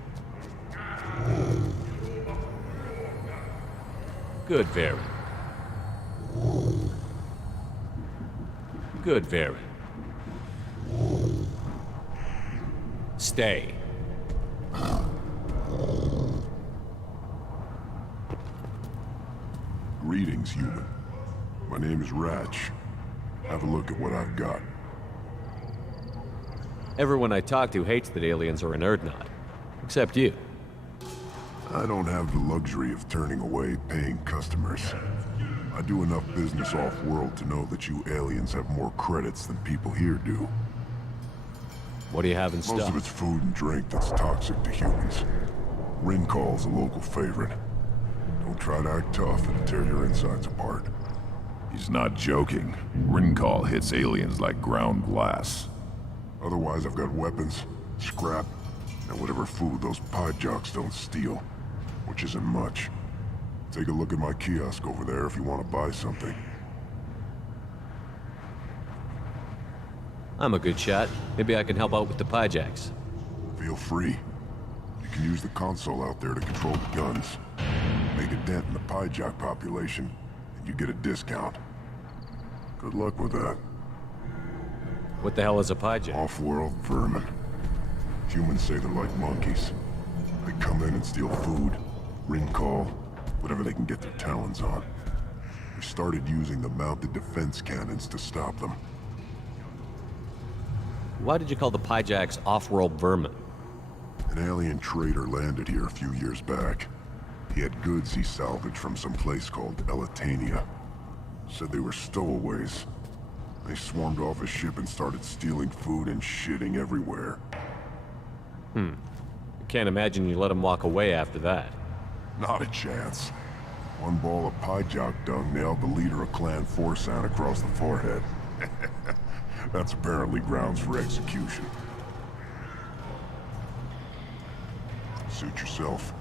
Good, Varen. Good, Varen. Stay. Greetings, human. My name is Ratch. Have a look at what I've got. Everyone I talk to hates that aliens are an Urdnot. Except you. I don't have the luxury of turning away paying customers. I do enough business off-world to know that you aliens have more credits than people here do. What do you have in stock? Most of it's food and drink that's toxic to humans. Ringcall's a local favorite. Don't try to act tough, it'll tear your insides apart. He's not joking. Ringcall hits aliens like ground glass. Otherwise, I've got weapons, scrap, and whatever food those pod jocks don't steal. Which isn't much. Take a look at my kiosk over there if you want to buy something. I'm a good shot. Maybe I can help out with the pyjacks. Feel free. You can use the console out there to control the guns. Make a dent in the pyjack population, and you get a discount. Good luck with that. What the hell is a pyjack? Off-world vermin. Humans say they're like monkeys. They come in and steal food, ring call, whatever they can get their talons on. We started using the mounted defense cannons to stop them. Why did you call the pyjacks off-world vermin? An alien trader landed here a few years back. He had goods he salvaged from some place called Elitania. Said they were stowaways. They swarmed off his ship and started stealing food and shitting everywhere. I can't imagine you let him walk away after that. Not a chance. One ball of pie jock dung nailed the leader of Clan Forsan across the forehead. That's apparently grounds for execution. Suit yourself.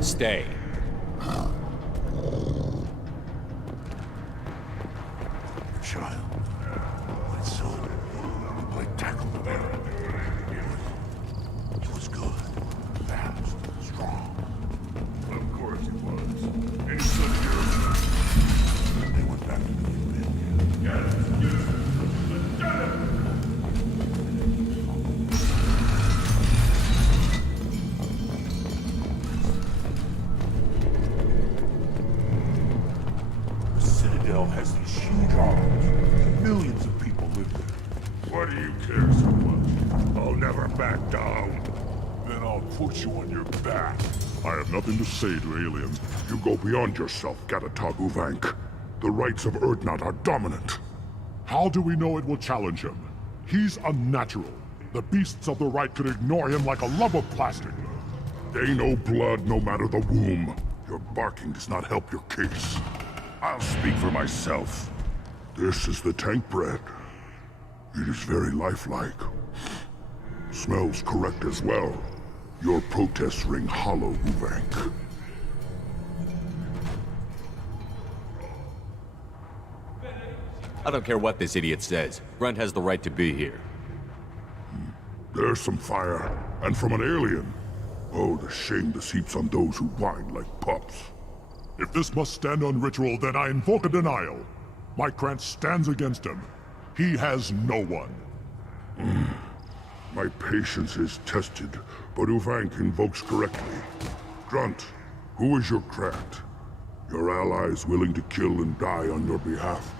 Stay. Child, my son, I tackled the bear. He was good, fast, strong. Of course he was. And he took care of them. They went back to the pit. Yes, let's get him! Has these huge arms. Millions of people live there. Why do you care so much? I'll never back down. Then I'll put you on your back. I have nothing to say to aliens. You go beyond yourself, Gatatag Uvank. The rights of Urdnot are dominant. How do we know it will challenge him? He's unnatural. The beasts of the right could ignore him like a lump of plastic. They know blood no matter the womb. Your barking does not help your case. I'll speak for myself. This is the tank bread. It is very lifelike. Smells correct as well. Your protests ring hollow, Uvank. I don't care what this idiot says. Grunt has the right to be here. There's some fire, and from an alien. Oh, the shame this heaps on those who whine like pups. If this must stand on ritual, then I invoke a denial. My Krantz stands against him. He has no one. My patience is tested, but Uvank invokes correctly. Grunt, who is your Krant? Your allies willing to kill and die on your behalf?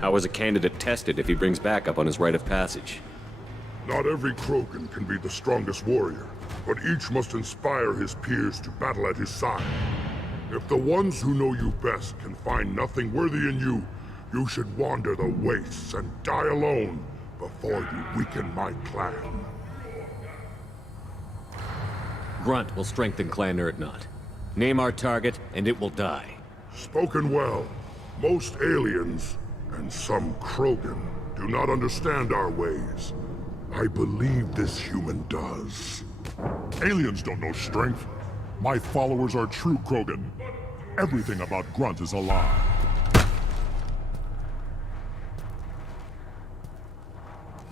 How is a candidate tested if he brings backup on his rite of passage? Not every Krogan can be the strongest warrior, but each must inspire his peers to battle at his side. If the ones who know you best can find nothing worthy in you, you should wander the wastes and die alone before you weaken my clan. Grunt will strengthen Clan Urdnot. Name our target, and it will die. Spoken well. Most aliens, and some Krogan, do not understand our ways. I believe this human does. Aliens don't know strength. My followers are true Krogan. Everything about Grunt is a lie.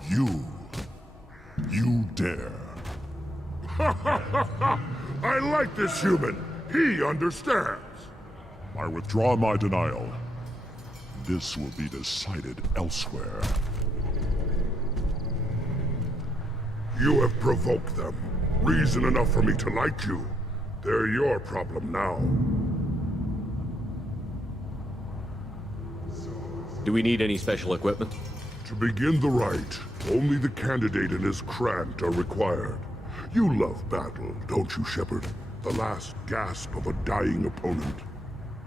You dare. I like this human. He understands. I withdraw my denial. This will be decided elsewhere. You have provoked them. Reason enough for me to like you. They're your problem now. Do we need any special equipment? To begin the rite, only the candidate and his Krant are required. You love battle, don't you, Shepard? The last gasp of a dying opponent.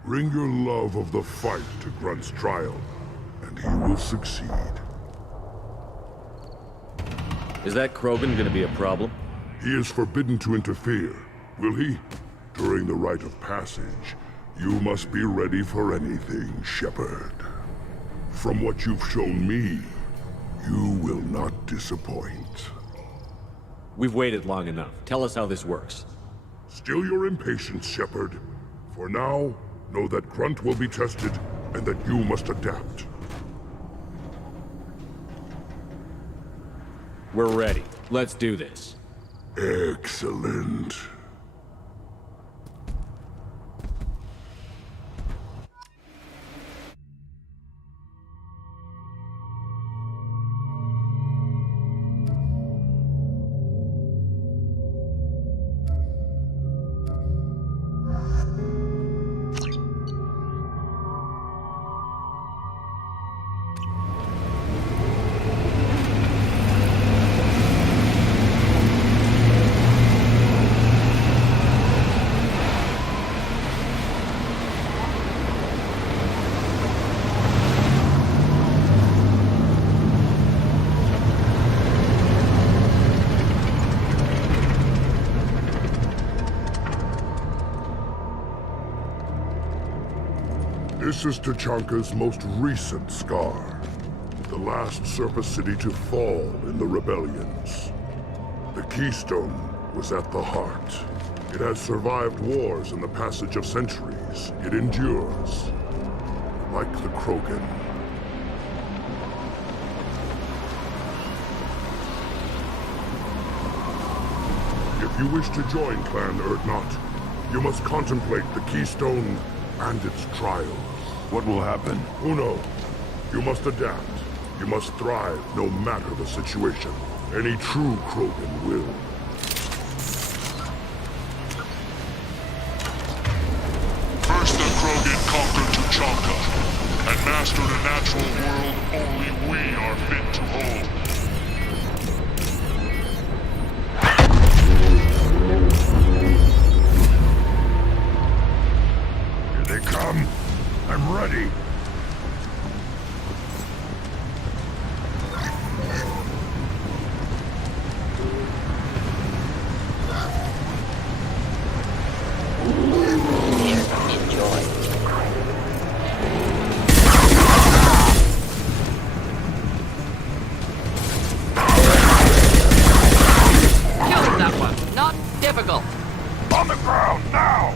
Bring your love of the fight to Grunt's trial, and he will succeed. Is that Krogan gonna be a problem? He is forbidden to interfere, will he? During the rite of passage, you must be ready for anything, Shepard. From what you've shown me, you will not disappoint. We've waited long enough. Tell us how this works. Still your impatience, Shepard. For now, know that Grunt will be tested, and that you must adapt. We're ready. Let's do this. Excellent. This is Tachanka's most recent scar. The last surface city to fall in the rebellions. The Keystone was at the heart. It has survived wars and the passage of centuries. It endures. Like the Krogan. If you wish to join Clan Erdnot, you must contemplate the Keystone and its trials. What will happen? Who knows? You must adapt. You must thrive no matter the situation. Any true Krogan will. First the Krogan conquered Tachanka and mastered a natural world only we are fit to hold. Here they come. I'm ready. On the ground, now!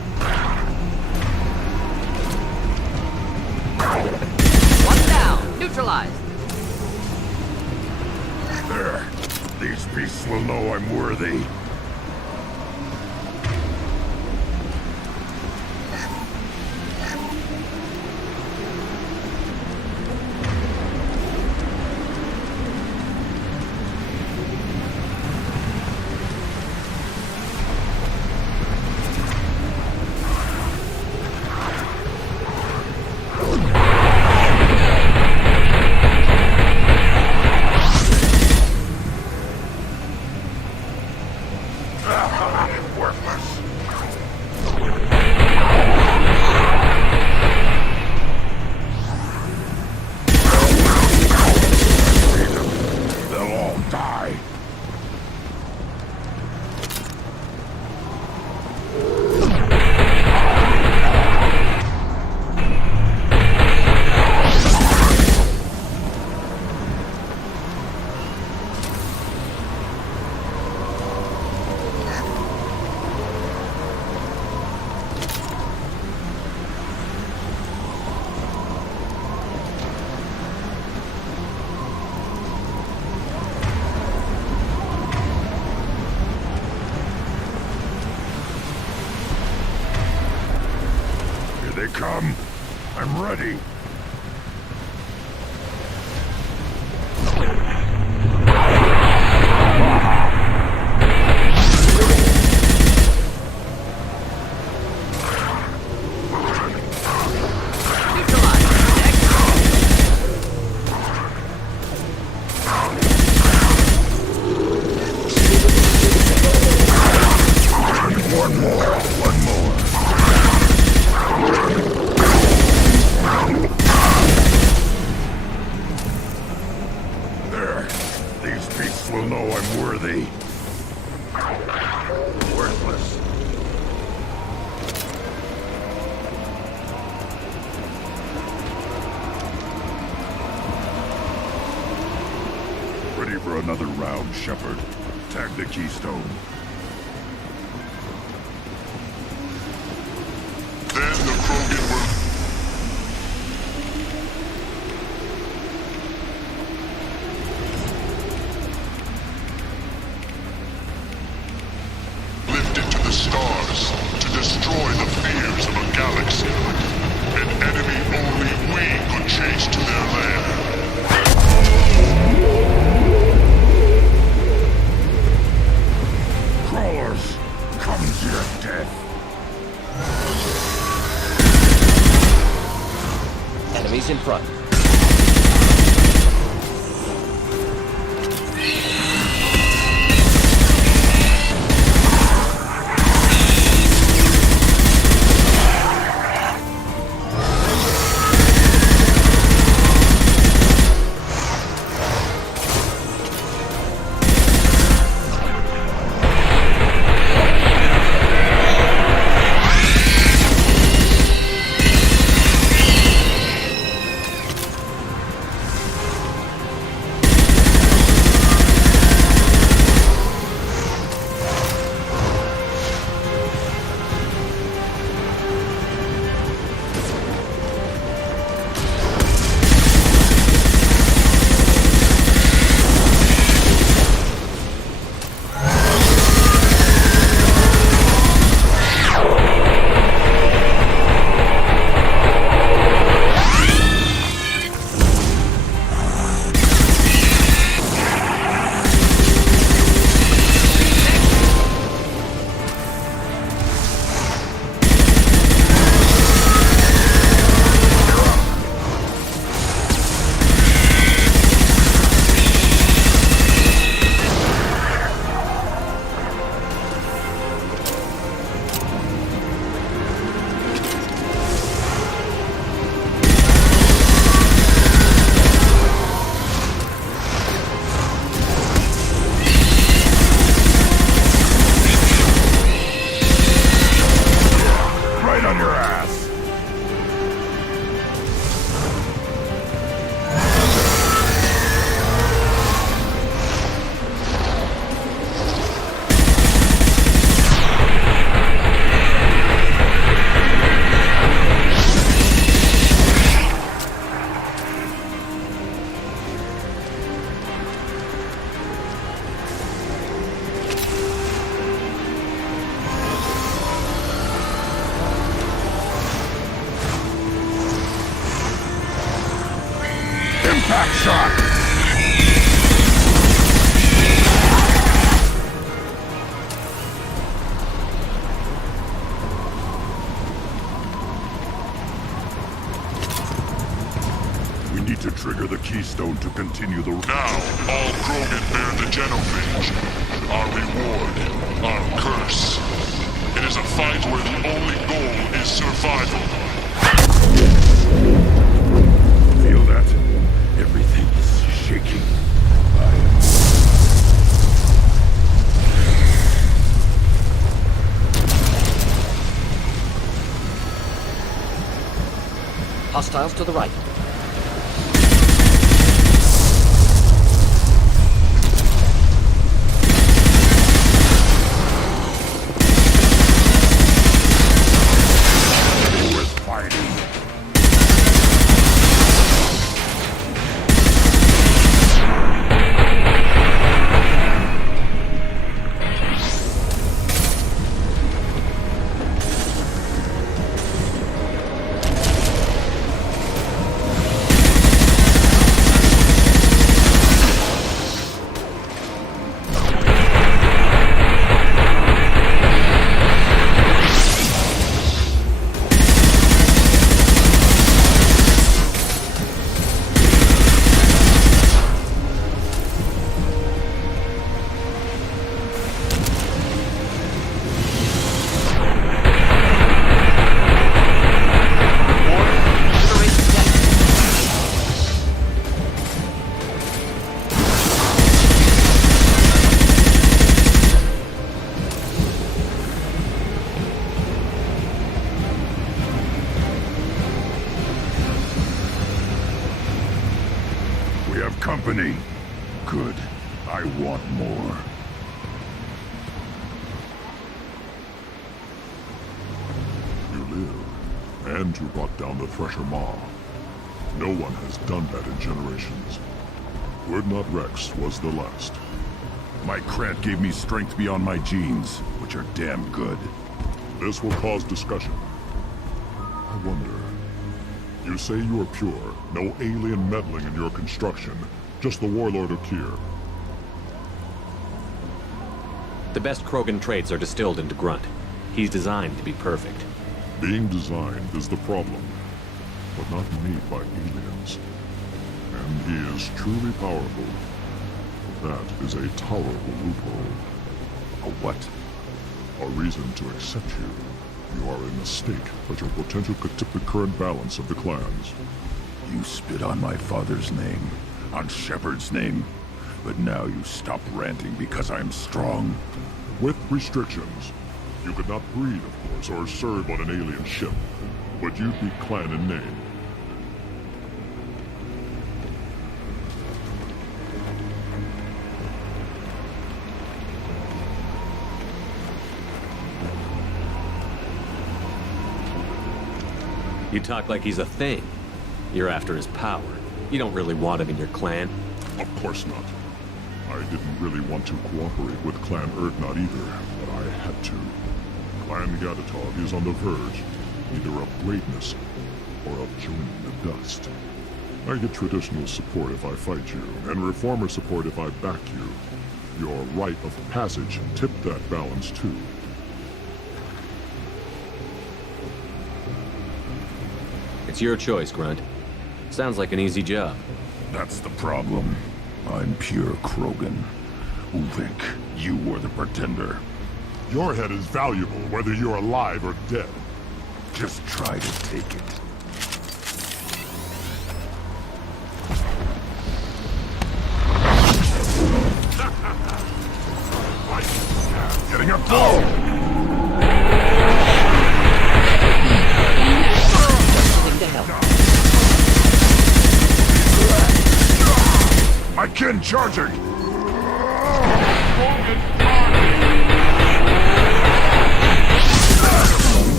One down. Neutralized. There. These beasts will know I'm worthy. They come. I'm ready. Will know I'm worthy. Worthless. Ready for another round, Shepard. Tag the Keystone. Then the Krogan will... stars to destroy the fears of a galaxy. An enemy only we could chase to their lair. Crawlers, come to your death. Enemies in front. Back shot! We need to trigger the keystone to continue the... Now, all Krogan bear the genophage. Our reward, our curse. It is a fight where the only goal is survival. Feel that? Everything is shaking. Hostiles to the right. Company. Good. I want more. You live, and you brought down the Thresher Maw. No one has done that in generations. Urdnot Rex was the last. My Krant gave me strength beyond my genes, which are damn good. This will cause discussion. I wonder... You say you are pure, no alien meddling in your construction, just the Warlord Okir. The best Krogan traits are distilled into Grunt. He's designed to be perfect. Being designed is the problem, but not made by aliens. And he is truly powerful. That is a tolerable loophole. A what? A reason to accept you. You are a mistake, but your potential could tip the current balance of the clans. You spit on my father's name, on Shepard's name, but now you stop ranting because I'm strong. With restrictions. You could not breed, of course, or serve on an alien ship, but you'd be clan in name. You talk like he's a thing. You're after his power. You don't really want him in your clan. Of course not. I didn't really want to cooperate with Clan Urdnot either, but I had to. Clan Gatatog is on the verge, either of greatness or of joining the dust. I get traditional support if I fight you, and reformer support if I back you. Your rite of passage tipped that balance too. It's your choice, Grunt. Sounds like an easy job. That's the problem. I'm pure Krogan. Uvik, you were the pretender. Your head is valuable, whether you're alive or dead. Just try to take it. Getting up close! My kin charging!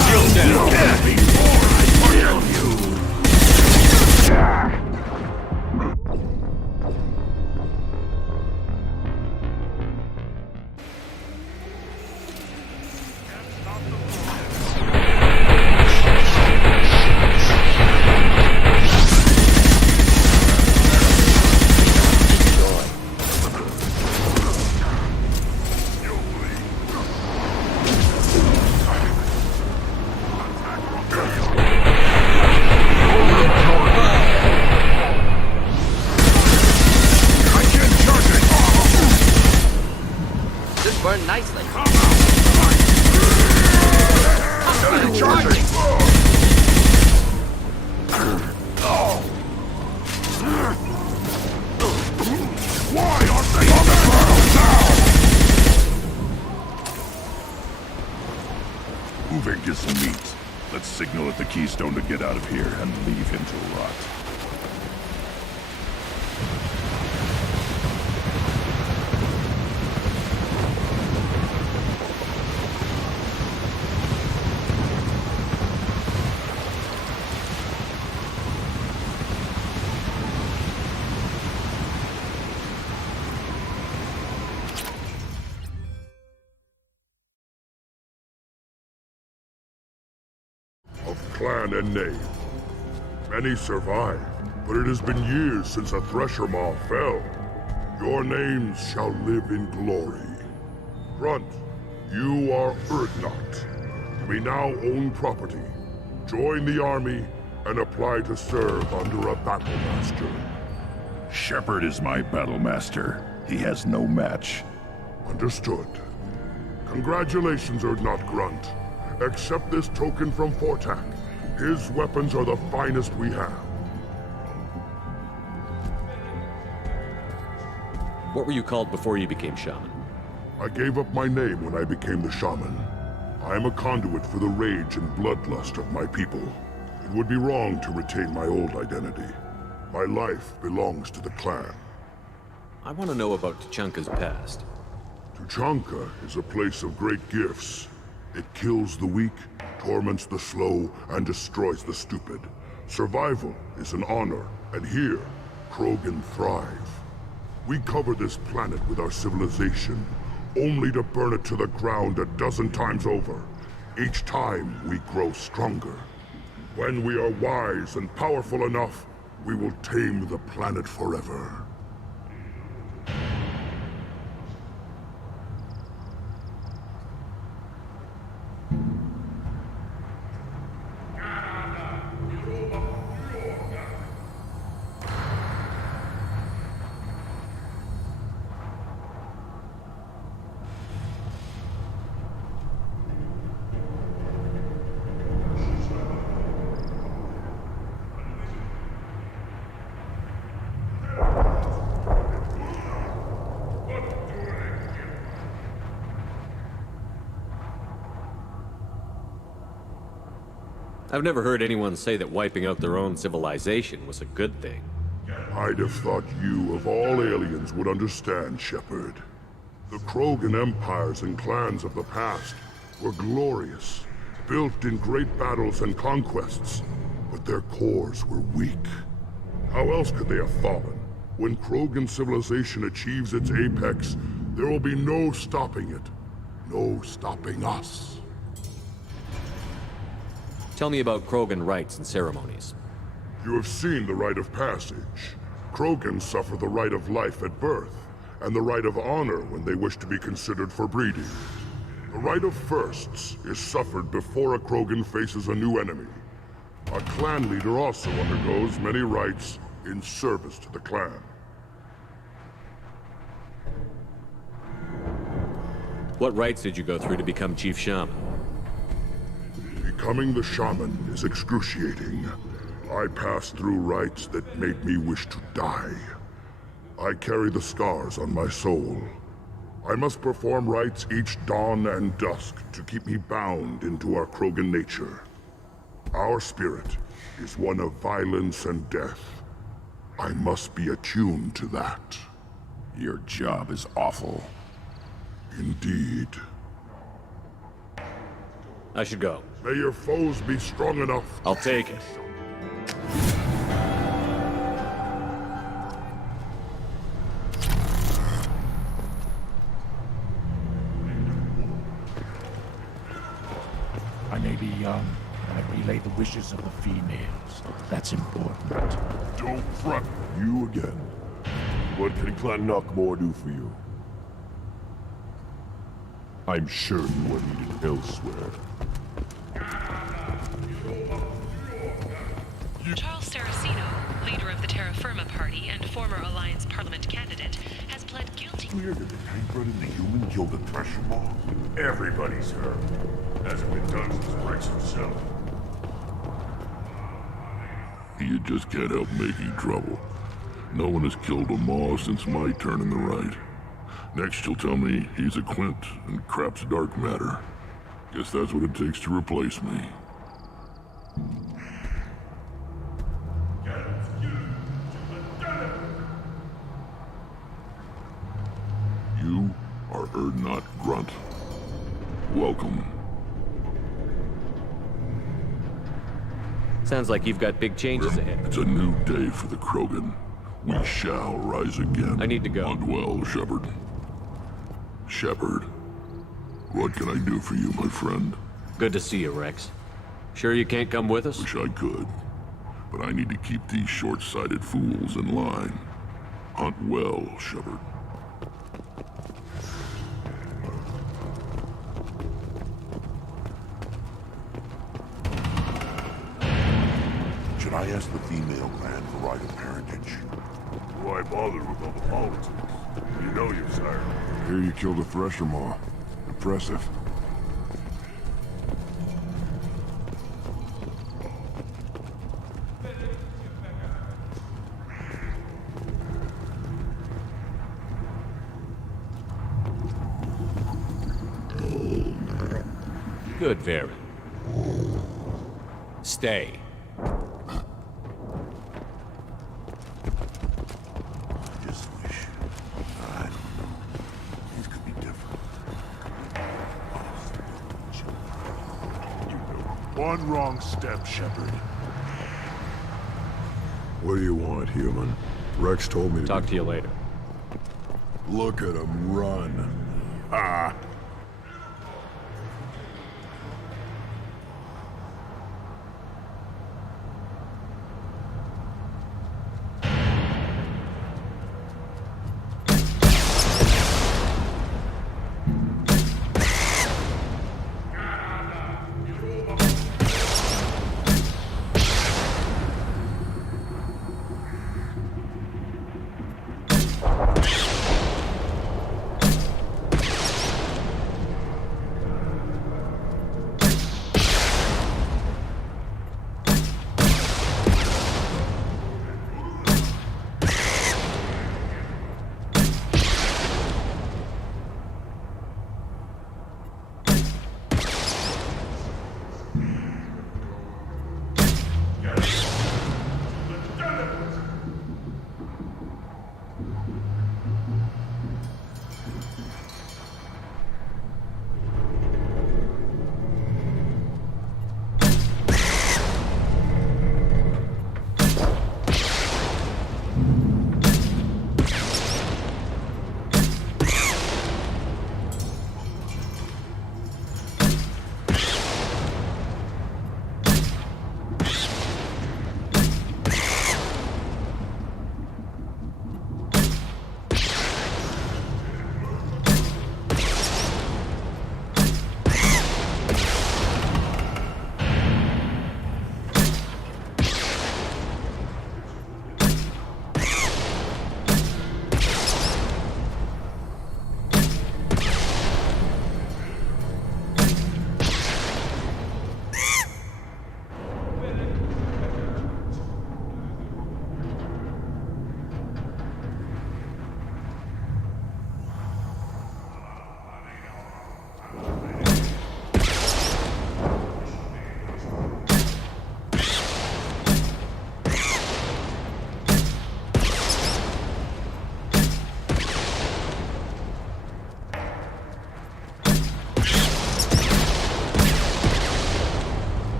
Kill them! Before I kill you! think is meat. Let's signal at the Keystone to get out of here and leave him to rot. Clan and name. Many survive, but it has been years since a Thresher Maw fell. Your names shall live in glory. Grunt, you are Urdnot. You may now own property. Join the army and apply to serve under a battle master. Shepard is my battle master. He has no match. Understood. Congratulations, Urdnot Grunt. Accept this token from Fortak. His weapons are the finest we have. What were you called before you became shaman? I gave up my name when I became the shaman. I am a conduit for the rage and bloodlust of my people. It would be wrong to retain my old identity. My life belongs to the clan. I want to know about Tuchanka's past. Tuchanka is a place of great gifts. It kills the weak, torments the slow, and destroys the stupid. Survival is an honor, and here, Krogan thrive. We cover this planet with our civilization, only to burn it to the ground 12 times over. Each time, we grow stronger. When we are wise and powerful enough, we will tame the planet forever. I've never heard anyone say that wiping out their own civilization was a good thing. I'd have thought you, of all aliens, would understand, Shepard. The Krogan empires and clans of the past were glorious, built in great battles and conquests, but their cores were weak. How else could they have fallen? When Krogan civilization achieves its apex, there will be no stopping it. No stopping us. Tell me about Krogan rites and ceremonies. You have seen the rite of passage. Krogans suffer the rite of life at birth, and the rite of honor when they wish to be considered for breeding. The rite of firsts is suffered before a Krogan faces a new enemy. A clan leader also undergoes many rites in service to the clan. What rites did you go through to become Chief Shaman? Becoming the shaman is excruciating. I passed through rites that made me wish to die. I carry the scars on my soul. I must perform rites each dawn and dusk to keep me bound into our Krogan nature. Our spirit is one of violence and death. I must be attuned to that. Your job is awful. Indeed. I should go. May your foes be strong enough. I'll take it. I may be young, and I relay the wishes of the females. That's important. Don't fret. You again. What can Clan Knockmore do for you? I'm sure you are needed elsewhere. Charles Saraceno, leader of the Terra Firma Party and former Alliance Parliament candidate, has pled guilty. Clear that the tank-bred and the human killed the Thresher Maw? Everybody's hurt. Hasn't been done since Rex himself. You just can't help making trouble. No one has killed a Maw since my turn in the right. Next you'll tell me he's a Quint and crap's dark matter. Guess that's what it takes to replace me. You are Erdnot Grunt. Welcome. Sounds like you've got big changes ahead. It's a new day for the Krogan. We shall rise again. I need to go. Hunt well, Shepard. Shepard, what can I do for you, my friend? Good to see you, Rex. Sure you can't come with us? Wish I could, but I need to keep these short-sighted fools in line. Hunt well, Shepard. Should I ask the female clan for right of parentage? Why bother with all the politics? You know you're sire. Here you killed a Thresher Maw. Impressive. Good, Varen. Stay. Just wish. I don't know. Things could be different. You know, one wrong step, Shepard. What do you want, human? Rex told me to talk to you later. Look at him run. Ah!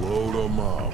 Load 'em up.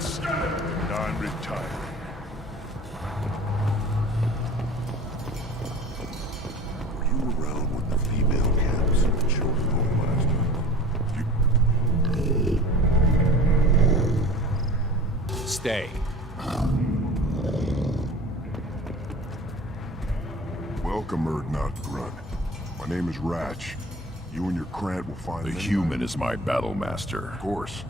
once, and I'm retiring. Were you around when the female camps and the children home last time? Stay. Welcome, Erdnot Grunt. My name is Ratch. You and your Krant will find The human is my battle master. Of course.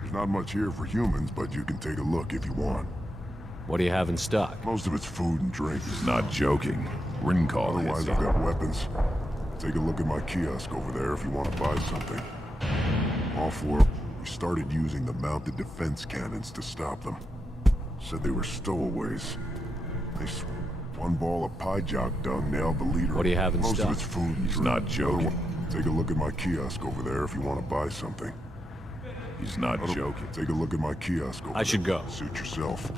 There's not much here for humans, but you can take a look if you want. What do you have in stock? Most of it's food and drink. Not joking. Rincall. Otherwise, I've got weapons. Take a look at my kiosk over there if you want to buy something. All four, we started using the mounted defense cannons to stop them. Said they were stowaways. One ball of pie jock dung nailed the leader. What do you have in Most stock? of it's food and He's drink. not joking. Take a look at my kiosk over there if you want to buy something. He's not joking. Take a look at my kiosk over there. I should go. Suit yourself.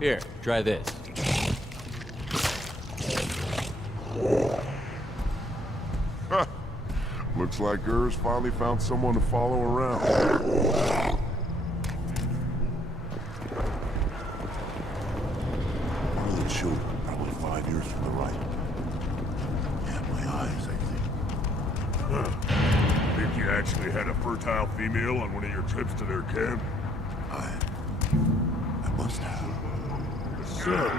Here, try this. Looks like Gers finally found someone to follow around. One of the children, probably 5 years from the right. Yeah, my eyes, I think. Think you actually had a fertile female on one of your trips to their camp? I must have. So,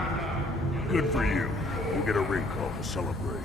good for you. We'll get a ring call to celebrate.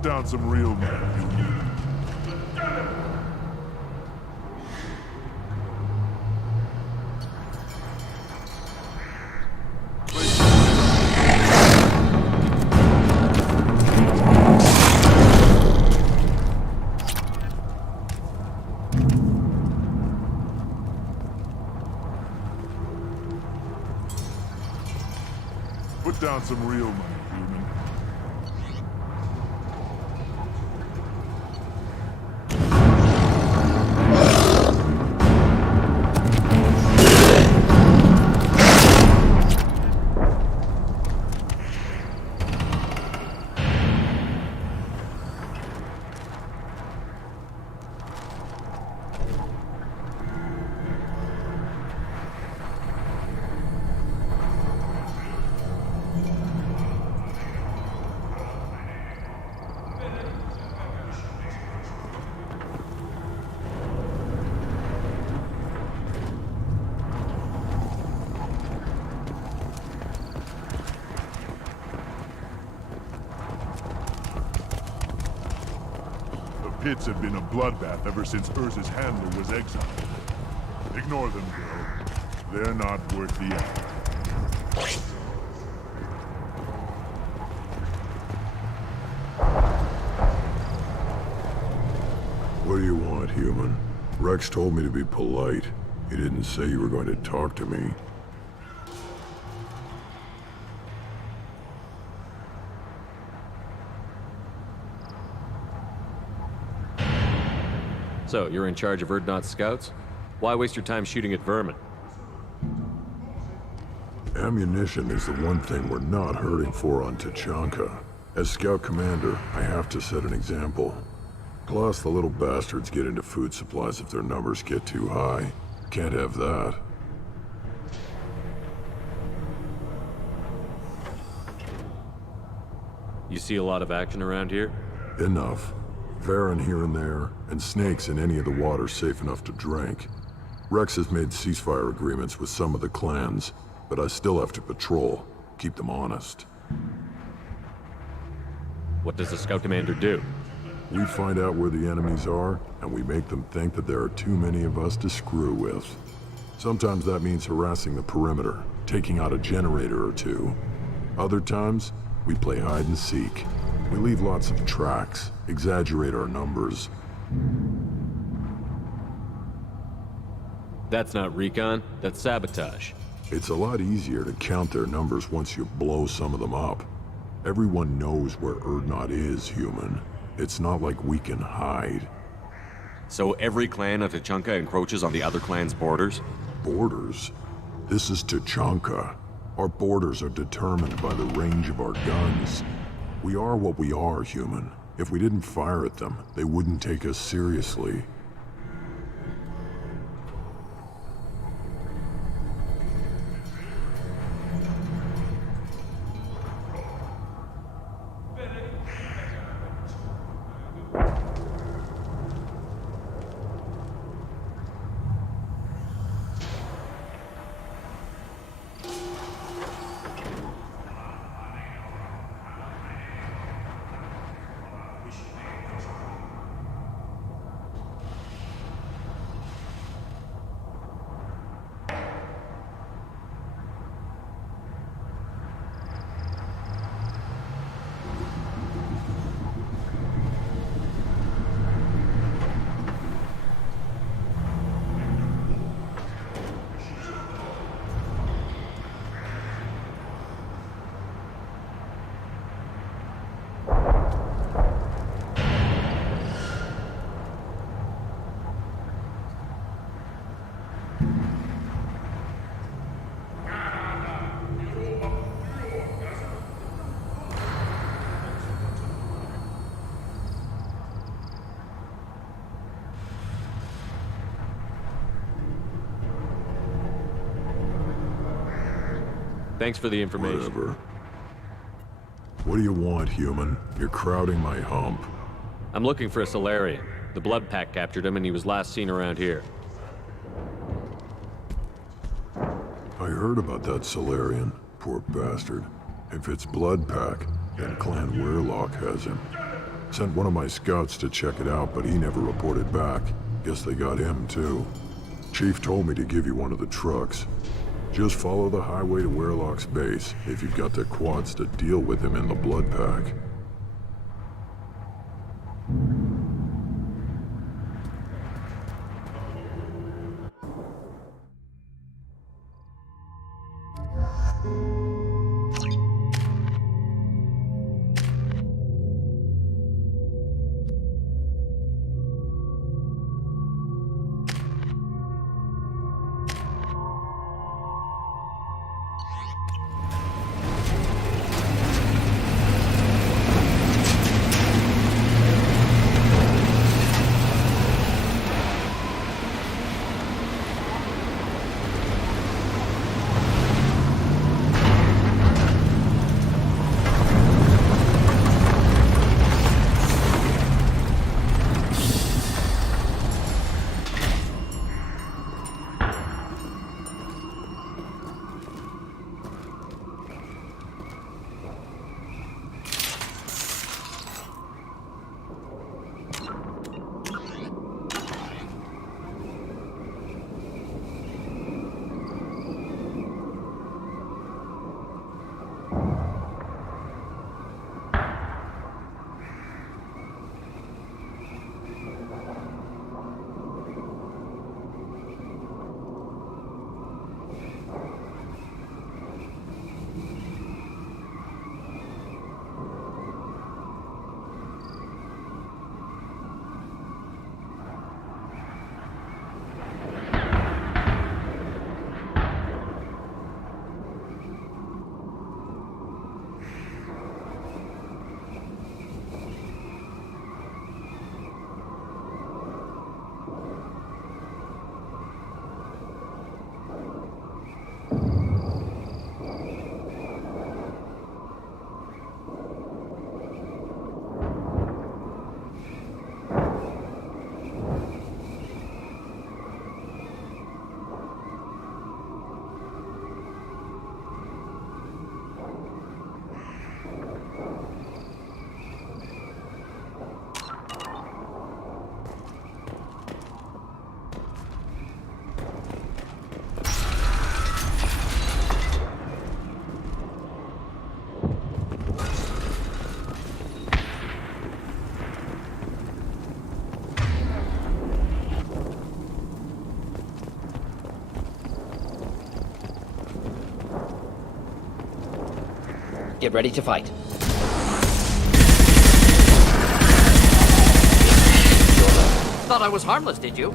Put down some real men. Put down some real money, human. Pits have been a bloodbath ever since Urza's handler was exiled. Ignore them, girl. They're not worth the effort. What do you want, human? Rex told me to be polite. He didn't say you were going to talk to me. So, you're in charge of Erdnot's scouts? Why waste your time shooting at vermin? Ammunition is the one thing we're not hurting for on Tachanka. As scout commander, I have to set an example. Plus, the little bastards get into food supplies if their numbers get too high. Can't have that. You see a lot of action around here? Enough. Varen here and there, and snakes in any of the water safe enough to drink. Rex has made ceasefire agreements with some of the clans, but I still have to patrol, keep them honest. What does the scout commander do? We find out where the enemies are, and we make them think that there are too many of us to screw with. Sometimes that means harassing the perimeter, taking out a generator or two. Other times, we play hide and seek. We leave lots of tracks, exaggerate our numbers. That's not recon, that's sabotage. It's a lot easier to count their numbers once you blow some of them up. Everyone knows where Erdnot is, human. It's not like we can hide. So every clan of Tachanka encroaches on the other clan's borders? Borders? This is Tachanka. Our borders are determined by the range of our guns. We are what we are, human. If we didn't fire at them, they wouldn't take us seriously. Thanks for the information. Whatever. What do you want, human? You're crowding my hump. I'm looking for a Solarian. The Blood Pack captured him and he was last seen around here. I heard about that Solarian. Poor bastard. If it's Blood Pack, then Clan Weirlock has him. Sent one of my scouts to check it out, but he never reported back. Guess they got him, too. Chief told me to give you one of the trucks. Just follow the highway to Werlock's base, if you've got the quads to deal with him in the blood pack. Get ready to fight. Thought I was harmless, did you?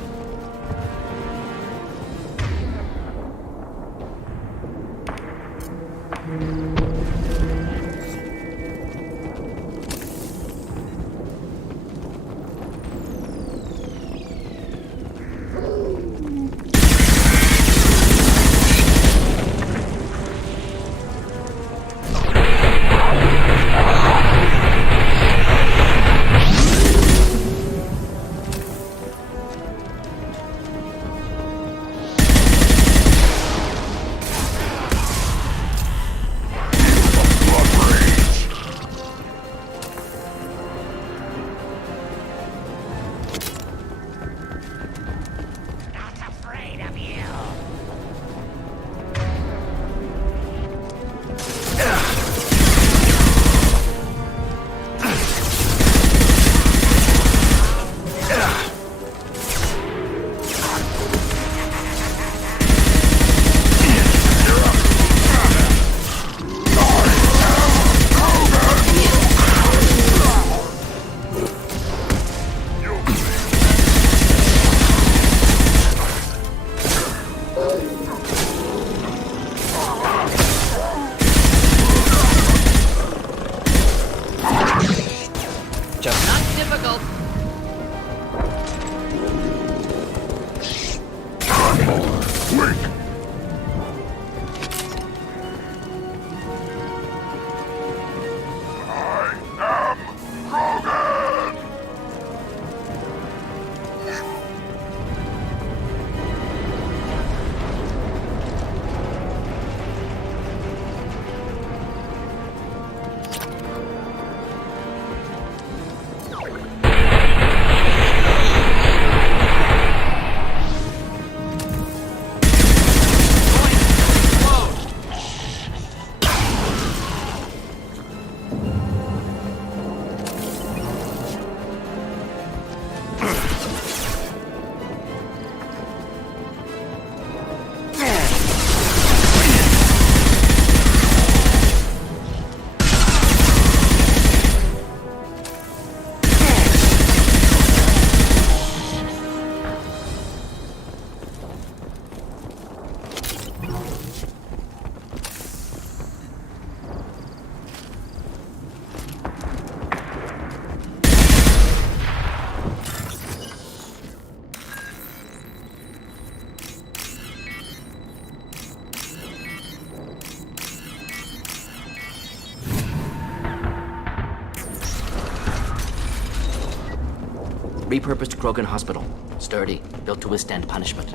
Repurposed Krogan hospital. Sturdy, built to withstand punishment.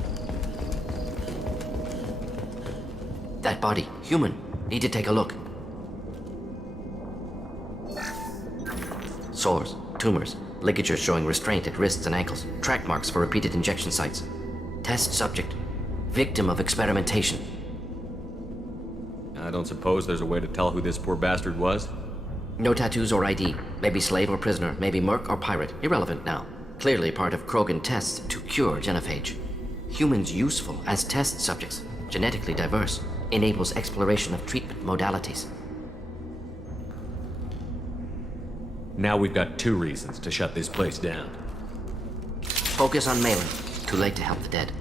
That body, human. Need to take a look. Sores, tumors, ligatures showing restraint at wrists and ankles, track marks for repeated injection sites. Test subject, victim of experimentation. I don't suppose there's a way to tell who this poor bastard was? No tattoos or ID. Maybe slave or prisoner, maybe merc or pirate. Irrelevant now. Clearly part of Krogan tests to cure genophage. Humans useful as test subjects, genetically diverse, enables exploration of treatment modalities. Now we've got 2 reasons to shut this place down. Focus on Malin. Too late to help the dead.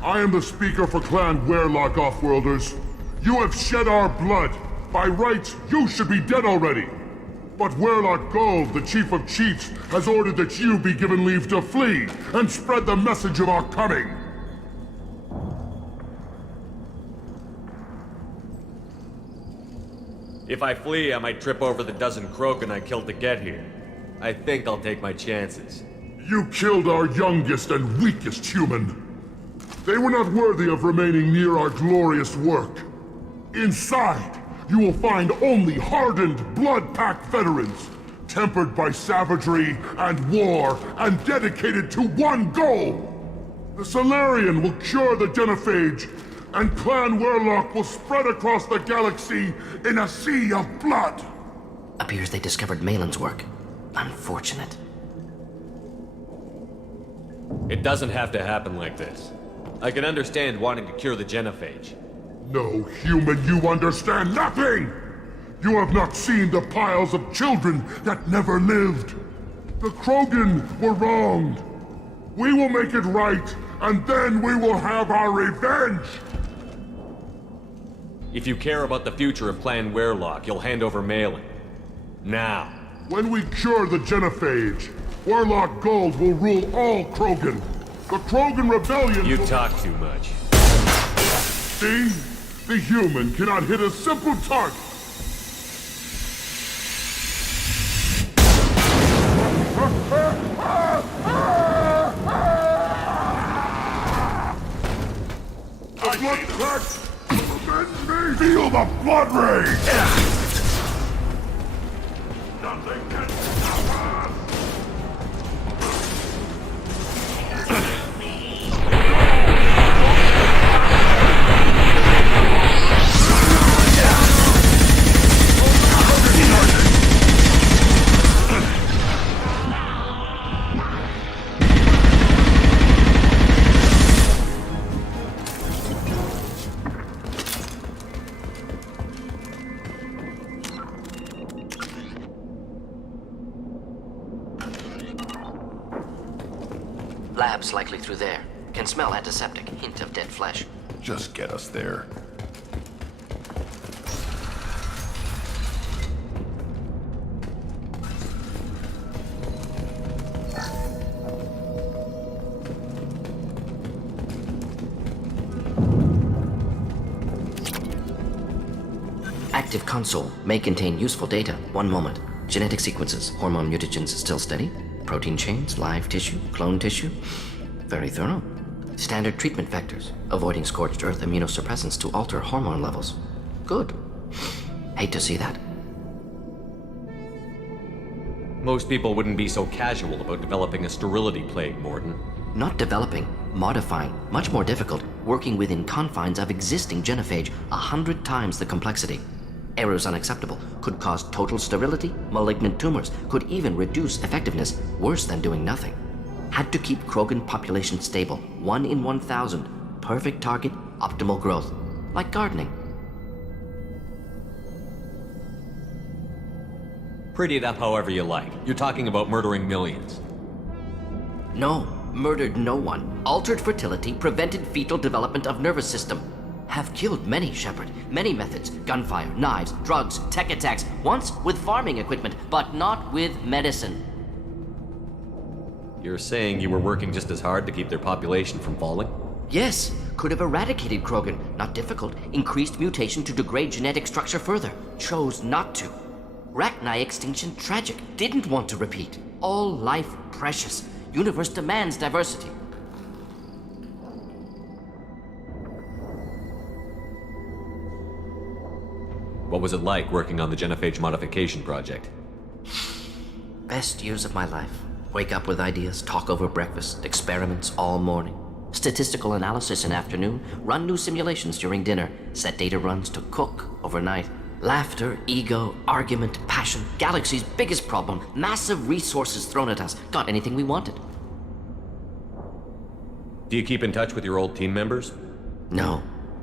I am the speaker for Clan Werlock, Offworlders. You have shed our blood. By rights, you should be dead already. But Werlock Gold, the Chief of Chiefs, has ordered that you be given leave to flee and spread the message of our coming. If I flee, I might trip over the dozen Krogan I killed to get here. I think I'll take my chances. You killed our youngest and weakest human. They were not worthy of remaining near our glorious work. Inside, you will find only hardened, blood-packed veterans, tempered by savagery and war, and dedicated to one goal. The Solarian will cure the genophage, and Clan Werlock will spread across the galaxy in a sea of blood. Appears they discovered Malin's work. Unfortunate. It doesn't have to happen like this. I can understand wanting to cure the genophage. No, human, you understand nothing! You have not seen the piles of children that never lived. The Krogan were wronged. We will make it right, and then we will have our revenge! If you care about the future of Clan Werlock, you'll hand over Malin. Now. When we cure the genophage, Werlock Gold will rule all Krogan. The Krogan Rebellion You talk too much. See? The human cannot hit a simple target. The blood crack! Avenge me! Feel the blood rage! Nothing can stop us! Labs likely through there. Can smell antiseptic. Hint of dead flesh. Just get us there. Active console may contain useful data. One moment. Genetic sequences, hormone mutagens still steady. Protein chains, live tissue, clone tissue. Very thorough. Standard treatment vectors, avoiding scorched earth immunosuppressants to alter hormone levels. Good. Hate to see that. Most people wouldn't be so casual about developing a sterility plague, Morden. Not developing, modifying, much more difficult, working within confines of existing genophage, 100 times the complexity. Errors unacceptable, could cause total sterility, malignant tumors, could even reduce effectiveness, worse than doing nothing. Had to keep Krogan population stable, 1 in 1,000, perfect target, optimal growth, like gardening. Pretty it up however you like. You're talking about murdering millions. No, murdered no one. Altered fertility, prevented fetal development of nervous system. have killed many, Shepard. Many methods. Gunfire, knives, drugs, tech attacks. Once with farming equipment, but not with medicine. You're saying you were working just as hard to keep their population from falling? Yes, could have eradicated Krogan. Not difficult. Increased mutation to degrade genetic structure further. Chose not to. Rachni extinction tragic. Didn't want to repeat. All life precious. Universe demands diversity. What was it like working on the genophage modification project? Best years of my life. Wake up with ideas, talk over breakfast, experiments all morning. Statistical analysis in afternoon, run new simulations during dinner, set data runs to cook overnight. Laughter, ego, argument, passion, galaxy's biggest problem, massive resources thrown at us. Got anything we wanted. Do you keep in touch with your old team members? No.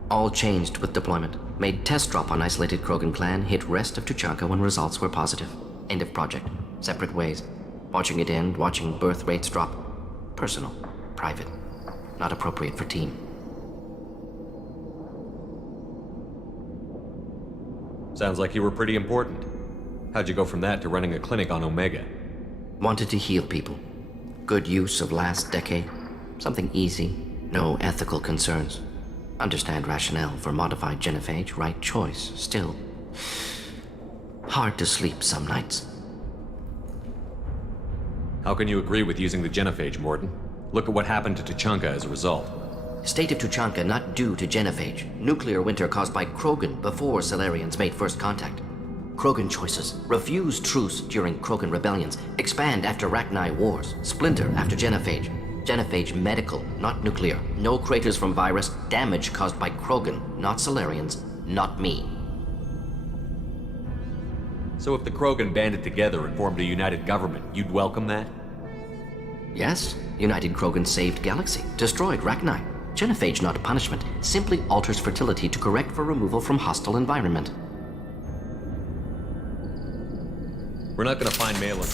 All changed with deployment. Made test drop on isolated Krogan clan, hit rest of Tuchanka when results were positive. End of project. Separate ways. Watching it end, watching birth rates drop. Personal. Private. Not appropriate for team. Sounds like you were pretty important. How'd you go from that to running a clinic on Omega? Wanted to heal people. Good use of last decade. Something easy. No ethical concerns. Understand rationale for modified genophage, right choice. Still, hard to sleep some nights. How can you agree with using the genophage, Mordin? Look at what happened to Tuchanka as a result. State of Tuchanka not due to genophage. Nuclear winter caused by Krogan before Salarians made first contact. Krogan choices. Refuse truce during Krogan rebellions. Expand after Rachni wars. Splinter after genophage. Genophage medical, not nuclear. No craters from virus. Damage caused by Krogan, not Salarians, not me. So if the Krogan banded together and formed a united government, you'd welcome that? Yes, United Krogan saved Galaxy, destroyed Rachni. Genophage not a punishment, simply alters fertility to correct for removal from hostile environment. We're not gonna find Malin.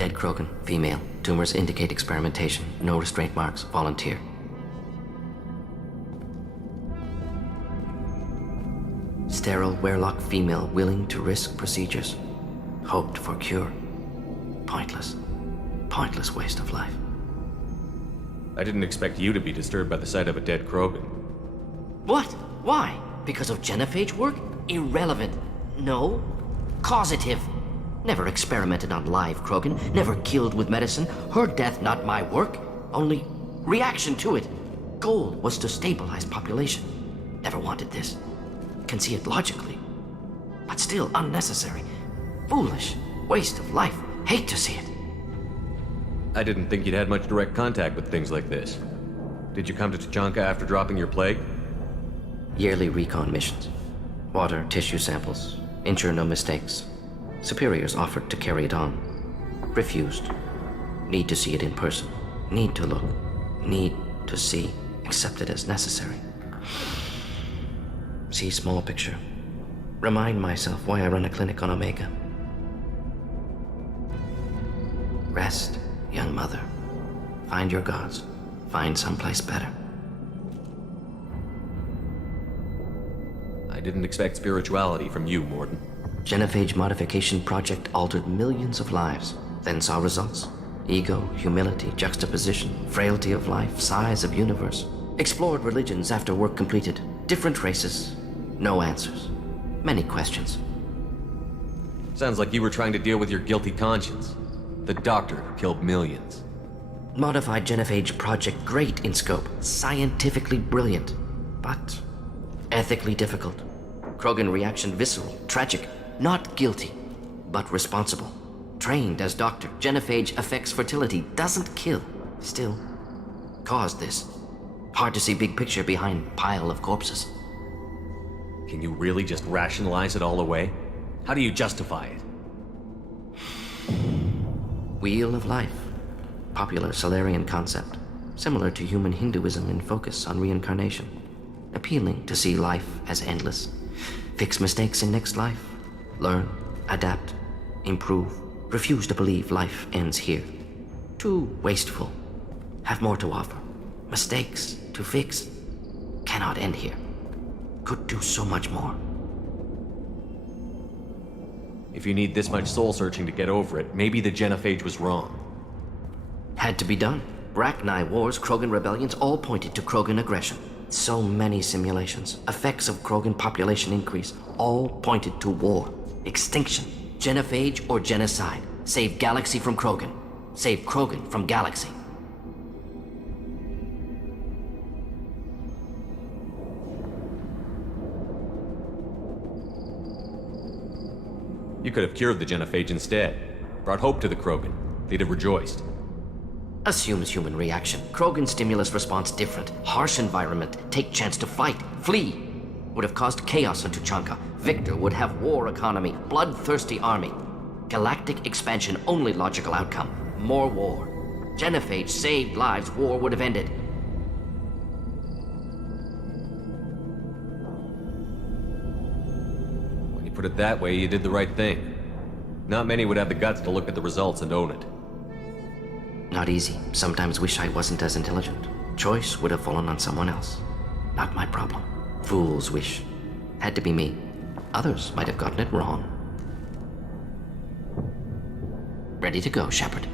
Dead Krogan, female. Tumors indicate experimentation. No restraint marks. Volunteer. Sterile Werelock female willing to risk procedures. Hoped for cure. Pointless. Pointless waste of life. I didn't expect you to be disturbed by the sight of a dead Krogan. What? Why? Because of genophage work? Irrelevant. No. Causative. Never experimented on live Krogan, never killed with medicine. Her death not my work, only reaction to it. Goal was to stabilize population. Never wanted this. Can see it logically. But still unnecessary. Foolish. Waste of life. Hate to see it. I didn't think you'd had much direct contact with things like this. Did you come to Tuchanka after dropping your plague? Yearly recon missions. Water, tissue samples. Ensure no mistakes. Superiors offered to carry it on. Refused. Need to see it in person. Need to look. Need to see. Accept it as necessary. See small picture. Remind myself why I run a clinic on Omega. Rest, young mother. Find your gods. Find someplace better. I didn't expect spirituality from you, Mordin. Genophage modification project altered millions of lives, then saw results. Ego, humility, juxtaposition, frailty of life, size of universe. Explored religions after work completed. Different races. No answers. Many questions. Sounds like you were trying to deal with your guilty conscience. The doctor who killed millions. Modified genophage project great in scope. Scientifically brilliant. But ethically difficult. Krogan reaction visceral, tragic. Not guilty, but responsible. Trained as doctor, genophage affects fertility, doesn't kill. Still, caused this. Hard to see big picture behind pile of corpses. Can you really just rationalize it all away? How do you justify it? Wheel of life. Popular Salarian concept. Similar to human Hinduism in focus on reincarnation. Appealing to see life as endless. Fix mistakes in next life. Learn, adapt, improve. Refuse to believe life ends here. Too wasteful. Have more to offer. Mistakes to fix cannot end here. Could do so much more. If you need this much soul-searching to get over it, maybe the genophage was wrong. Had to be done. Rachni wars, Krogan rebellions, all pointed to Krogan aggression. So many simulations, effects of Krogan population increase, all pointed to war, extinction, genophage or genocide. Save galaxy from Krogan. Save Krogan from galaxy. You could have cured the genophage instead. Brought hope to the Krogan. They'd have rejoiced. Assumes human reaction. Krogan stimulus response different. Harsh environment. Take chance to fight. Flee. Would have caused chaos on Tuchanka. Victor would have war economy. Bloodthirsty army. Galactic expansion only logical outcome. More war. Genophage saved lives. War would have ended. When you put it that way, you did the right thing. Not many would have the guts to look at the results and own it. Not easy. Sometimes wish I wasn't as intelligent. Choice would have fallen on someone else. Not my problem. Fool's wish. Had to be me. Others might have gotten it wrong. Ready to go, Shepard.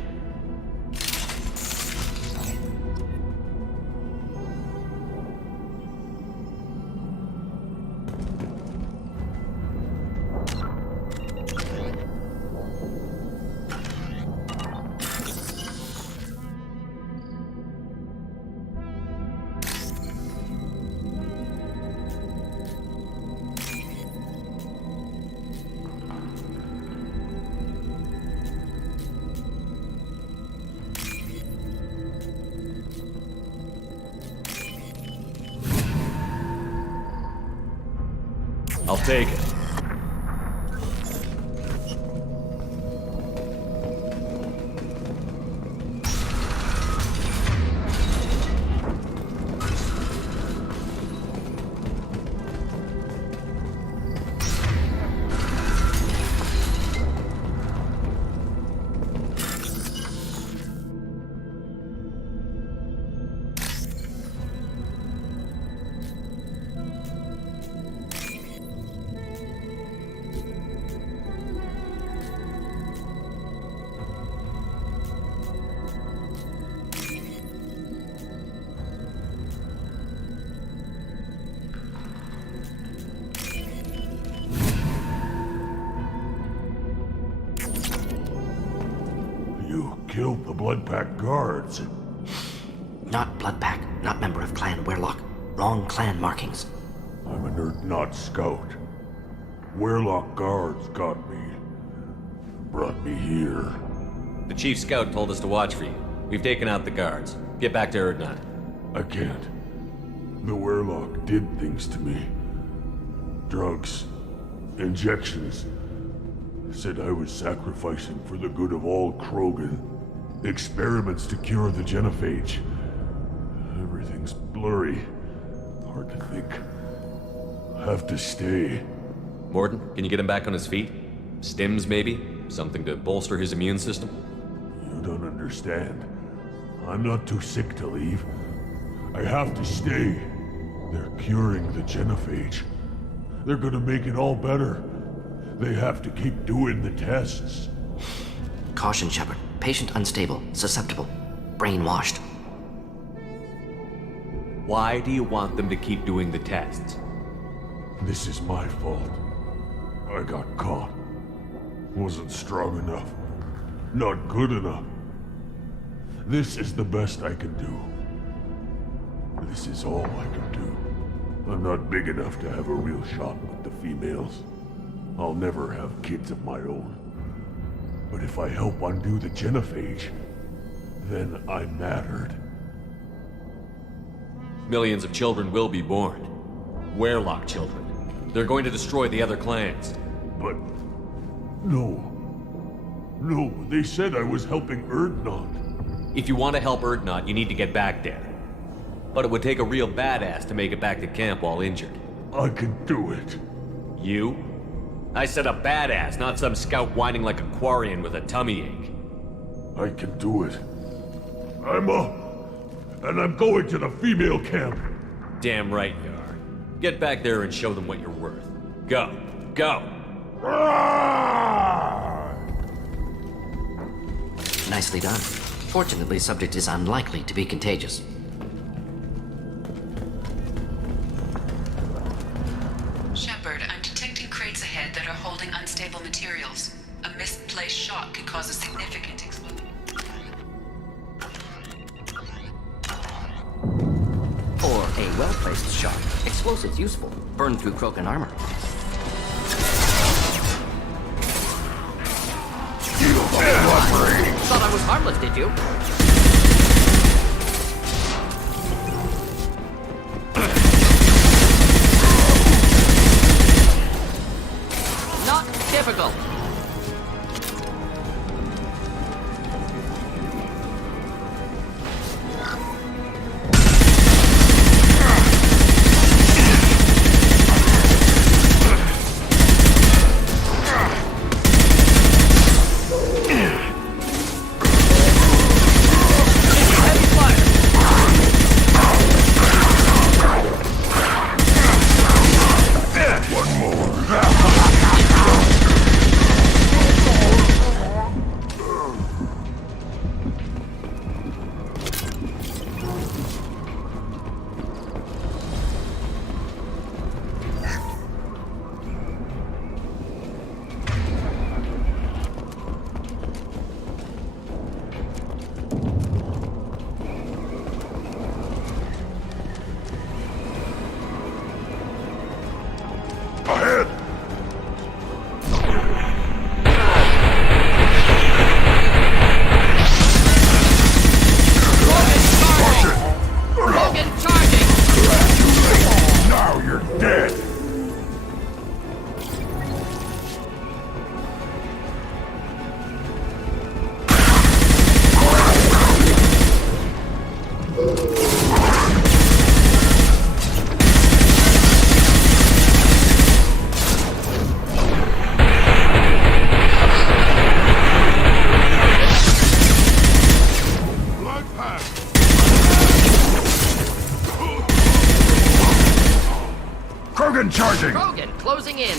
I'll take it. Killed the Blood Pack guards. Not Blood Pack, not member of Clan Werlock. Wrong clan markings. I'm a nerd, not scout. Werlock guards got me. Brought me here. The chief scout told us to watch for you. We've taken out the guards. Get back to Erdnot. I can't. The Werlock did things to me. Drugs. Injections. Said I was sacrificing for the good of all Krogan. Experiments to cure the genophage. Everything's blurry. Hard to think. Have to stay. Morden, can you get him back on his feet? Stims, maybe? Something to bolster his immune system? You don't understand. I'm not too sick to leave. I have to stay. They're curing the genophage. They're gonna make it all better. They have to keep doing the tests. Caution, Shepard. Patient unstable, susceptible, brainwashed. Why do you want them to keep doing the tests? This is my fault. I got caught. Wasn't strong enough. Not good enough. This is the best I can do. This is all I can do. I'm not big enough to have a real shot with the females. I'll never have kids of my own. But if I help undo the genophage, then I mattered. Millions of children will be born. Werlock children. They're going to destroy the other clans. But... no. No, they said I was helping Erdnot. If you want to help Erdnot, you need to get back there. But it would take a real badass to make it back to camp while injured. I can do it. You? I said a badass, not some scout whining like a Quarian with a tummy ache. I can do it. I'm up, and I'm going to the female camp. Damn right you are. Get back there and show them what you're worth. Go. Go! Nicely done. Fortunately, subject is unlikely to be contagious. Shepard, I'm detecting crates ahead that are holding unstable materials. A misplaced shot could cause a significant explosion. Or a well-placed shot. Explosives useful. Burn through Krogan armor. Thought I was harmless, did you? Not typical. Krogan charging! Krogan closing in.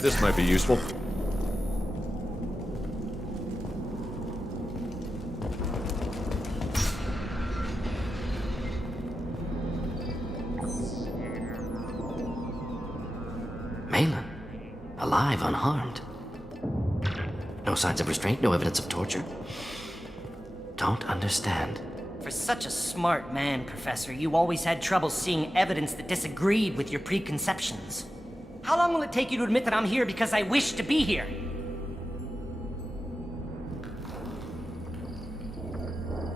This might be useful. Malin. Alive, unharmed. No signs of restraint, no evidence of torture. Don't understand. For such a smart man, Professor, you always had trouble seeing evidence that disagreed with your preconceptions. How long will it take you to admit that I'm here because I wish to be here?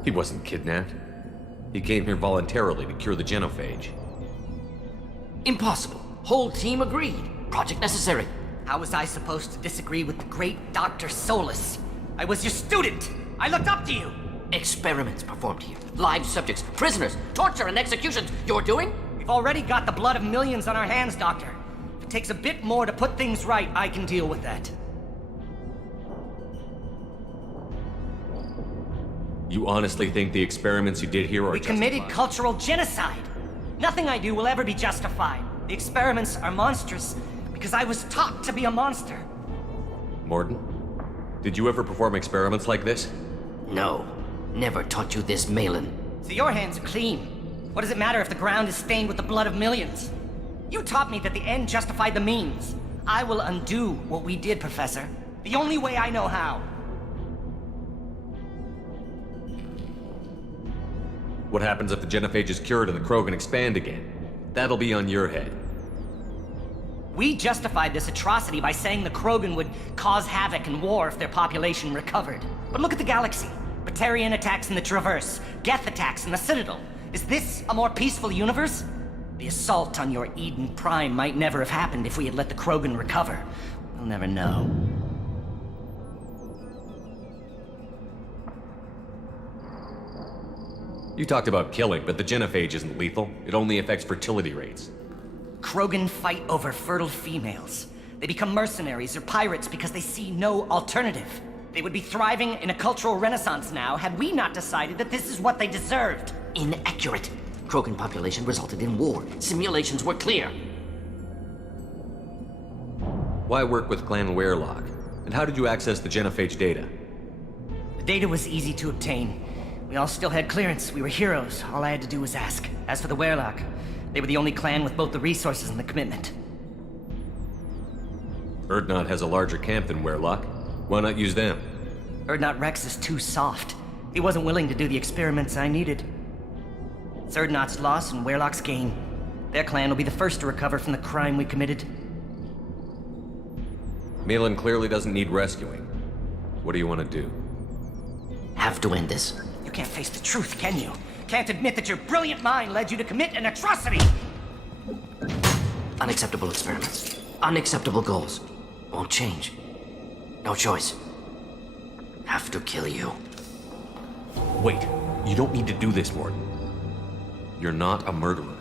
He wasn't kidnapped. He came here voluntarily to cure the genophage. Impossible. Whole team agreed. Project necessary. How was I supposed to disagree with the great Dr. Solus? I was your student! I looked up to you! Experiments performed here. Live subjects, prisoners, torture and executions. You're doing? We've already got the blood of millions on our hands, Doctor. If it takes a bit more to put things right, I can deal with that. You honestly think the experiments you did here are We committed cultural genocide. Nothing I do will ever be justified. The experiments are monstrous because I was taught to be a monster. Morton, did you ever perform experiments like this? No. Never taught you this, Malin. So your hands are clean. What does it matter if the ground is stained with the blood of millions? You taught me that the end justified the means. I will undo what we did, Professor. The only way I know how. What happens if the genophage is cured and the Krogan expand again? That'll be on your head. We justified this atrocity by saying the Krogan would cause havoc and war if their population recovered. But look at the galaxy. Batarian attacks in the Traverse, Geth attacks in the Citadel. Is this a more peaceful universe? The assault on your Eden Prime might never have happened if we had let the Krogan recover. We'll never know. You talked about killing, but the genophage isn't lethal. It only affects fertility rates. Krogan fight over fertile females. They become mercenaries or pirates because they see no alternative. They would be thriving in a cultural renaissance now had we not decided that this is what they deserved. Inaccurate. Krogan population resulted in war. Simulations were clear. Why work with Clan Werelock? And how did you access the genophage data? The data was easy to obtain. We all still had clearance. We were heroes. All I had to do was ask. As for the Werelock, they were the only clan with both the resources and the commitment. Urdnot has a larger camp than Werelock. Why not use them? Urdnot Rex is too soft. He wasn't willing to do the experiments I needed. It's Urdnot's loss and Werelock's gain. Their clan will be the first to recover from the crime we committed. Malin clearly doesn't need rescuing. What do you want to do? Have to end this. You can't face the truth, can you? Can't admit that your brilliant mind led you to commit an atrocity! Unacceptable experiments. Unacceptable goals. Won't change. No choice. Have to kill you. Wait, you don't need to do this, Morton. You're not a murderer.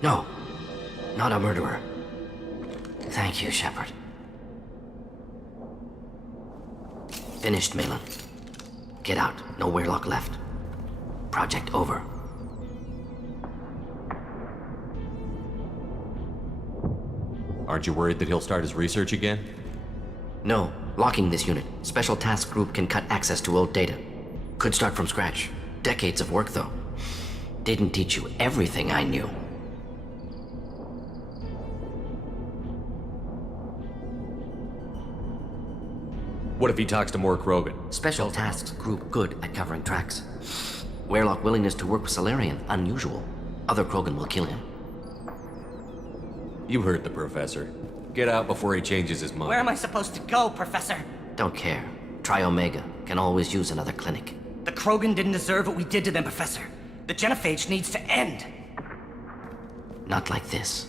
No, not a murderer. Thank you, Shepard. Finished, Malin. Get out. No Werelock left. Project over. Aren't you worried that he'll start his research again? No. Locking this unit. Special Task Group can cut access to old data. Could start from scratch. Decades of work, though. Didn't teach you everything I knew. What if he talks to more Krogan? Special Tasks Group good at covering tracks. Werelock willingness to work with Solarian, unusual. Other Krogan will kill him. You heard the professor. Get out before he changes his mind. Where am I supposed to go, Professor? Don't care. Try Omega. Can always use another clinic. The Krogan didn't deserve what we did to them, Professor. The genophage needs to end. Not like this.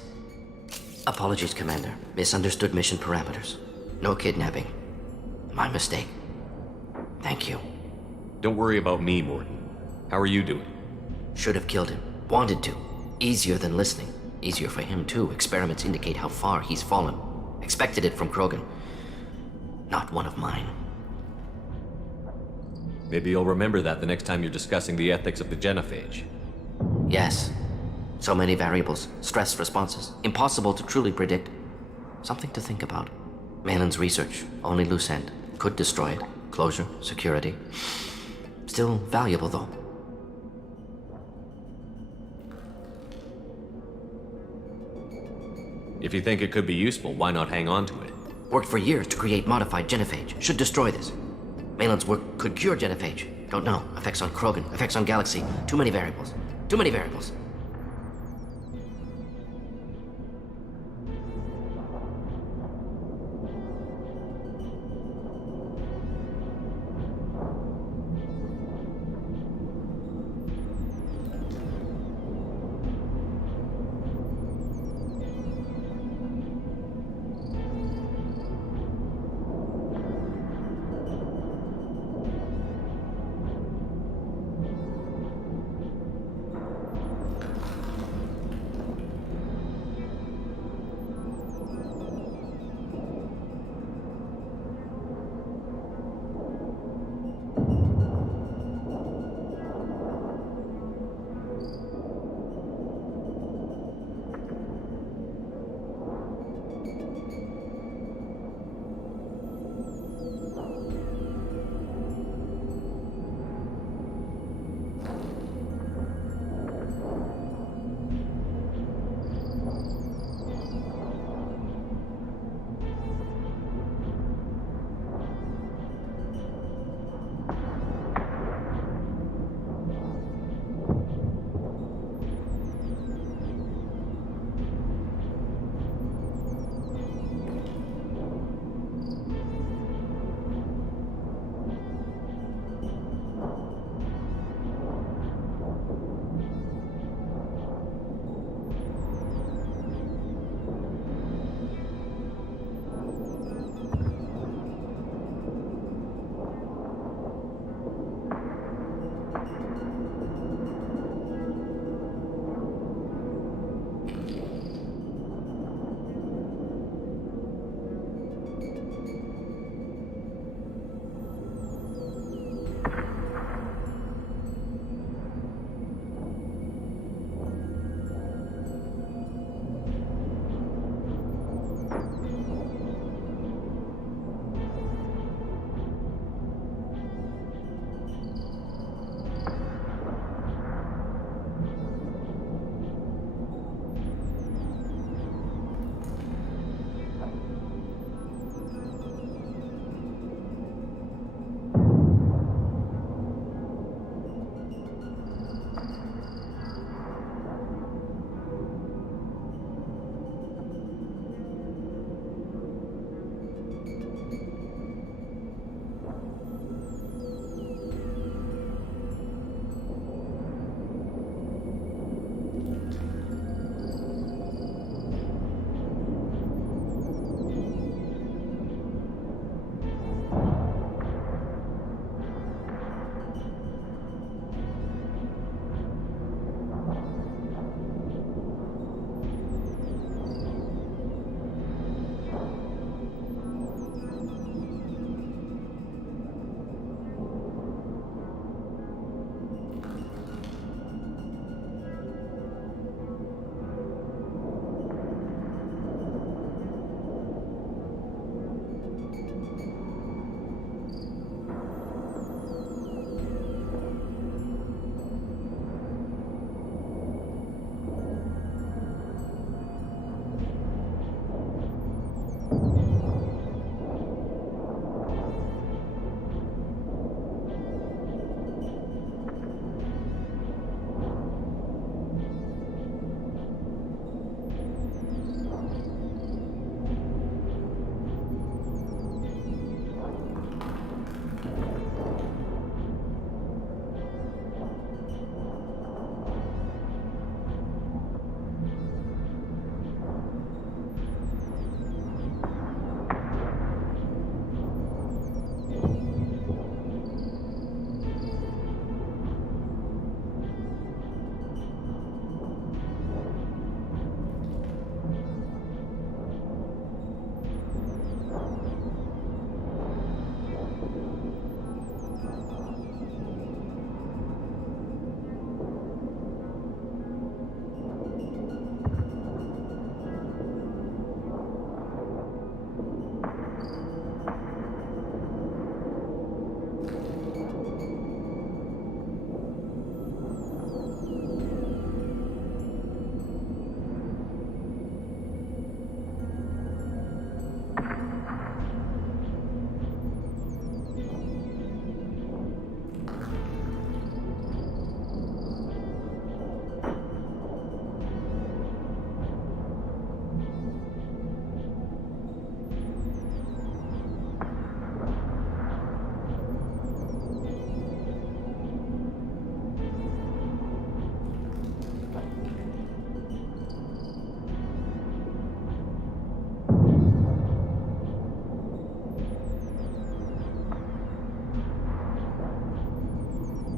Apologies, Commander. Misunderstood mission parameters. No kidnapping. My mistake. Thank you. Don't worry about me, Morton. How are you doing? Should have killed him. Wanted to. Easier than listening. Easier for him, too. Experiments indicate how far he's fallen. Expected it from Krogan. Not one of mine. Maybe you'll remember that the next time you're discussing the ethics of the genophage. Yes. So many variables. Stress responses. Impossible to truly predict. Something to think about. Malin's research. Only loose end. Could destroy it. Closure. Security. Still valuable, though. If you think it could be useful, why not hang on to it? Worked for years to create modified genophage. Should destroy this. Malin's work could cure genophage. Don't know. Effects on Krogan, effects on Galaxy. Too many variables. Too many variables.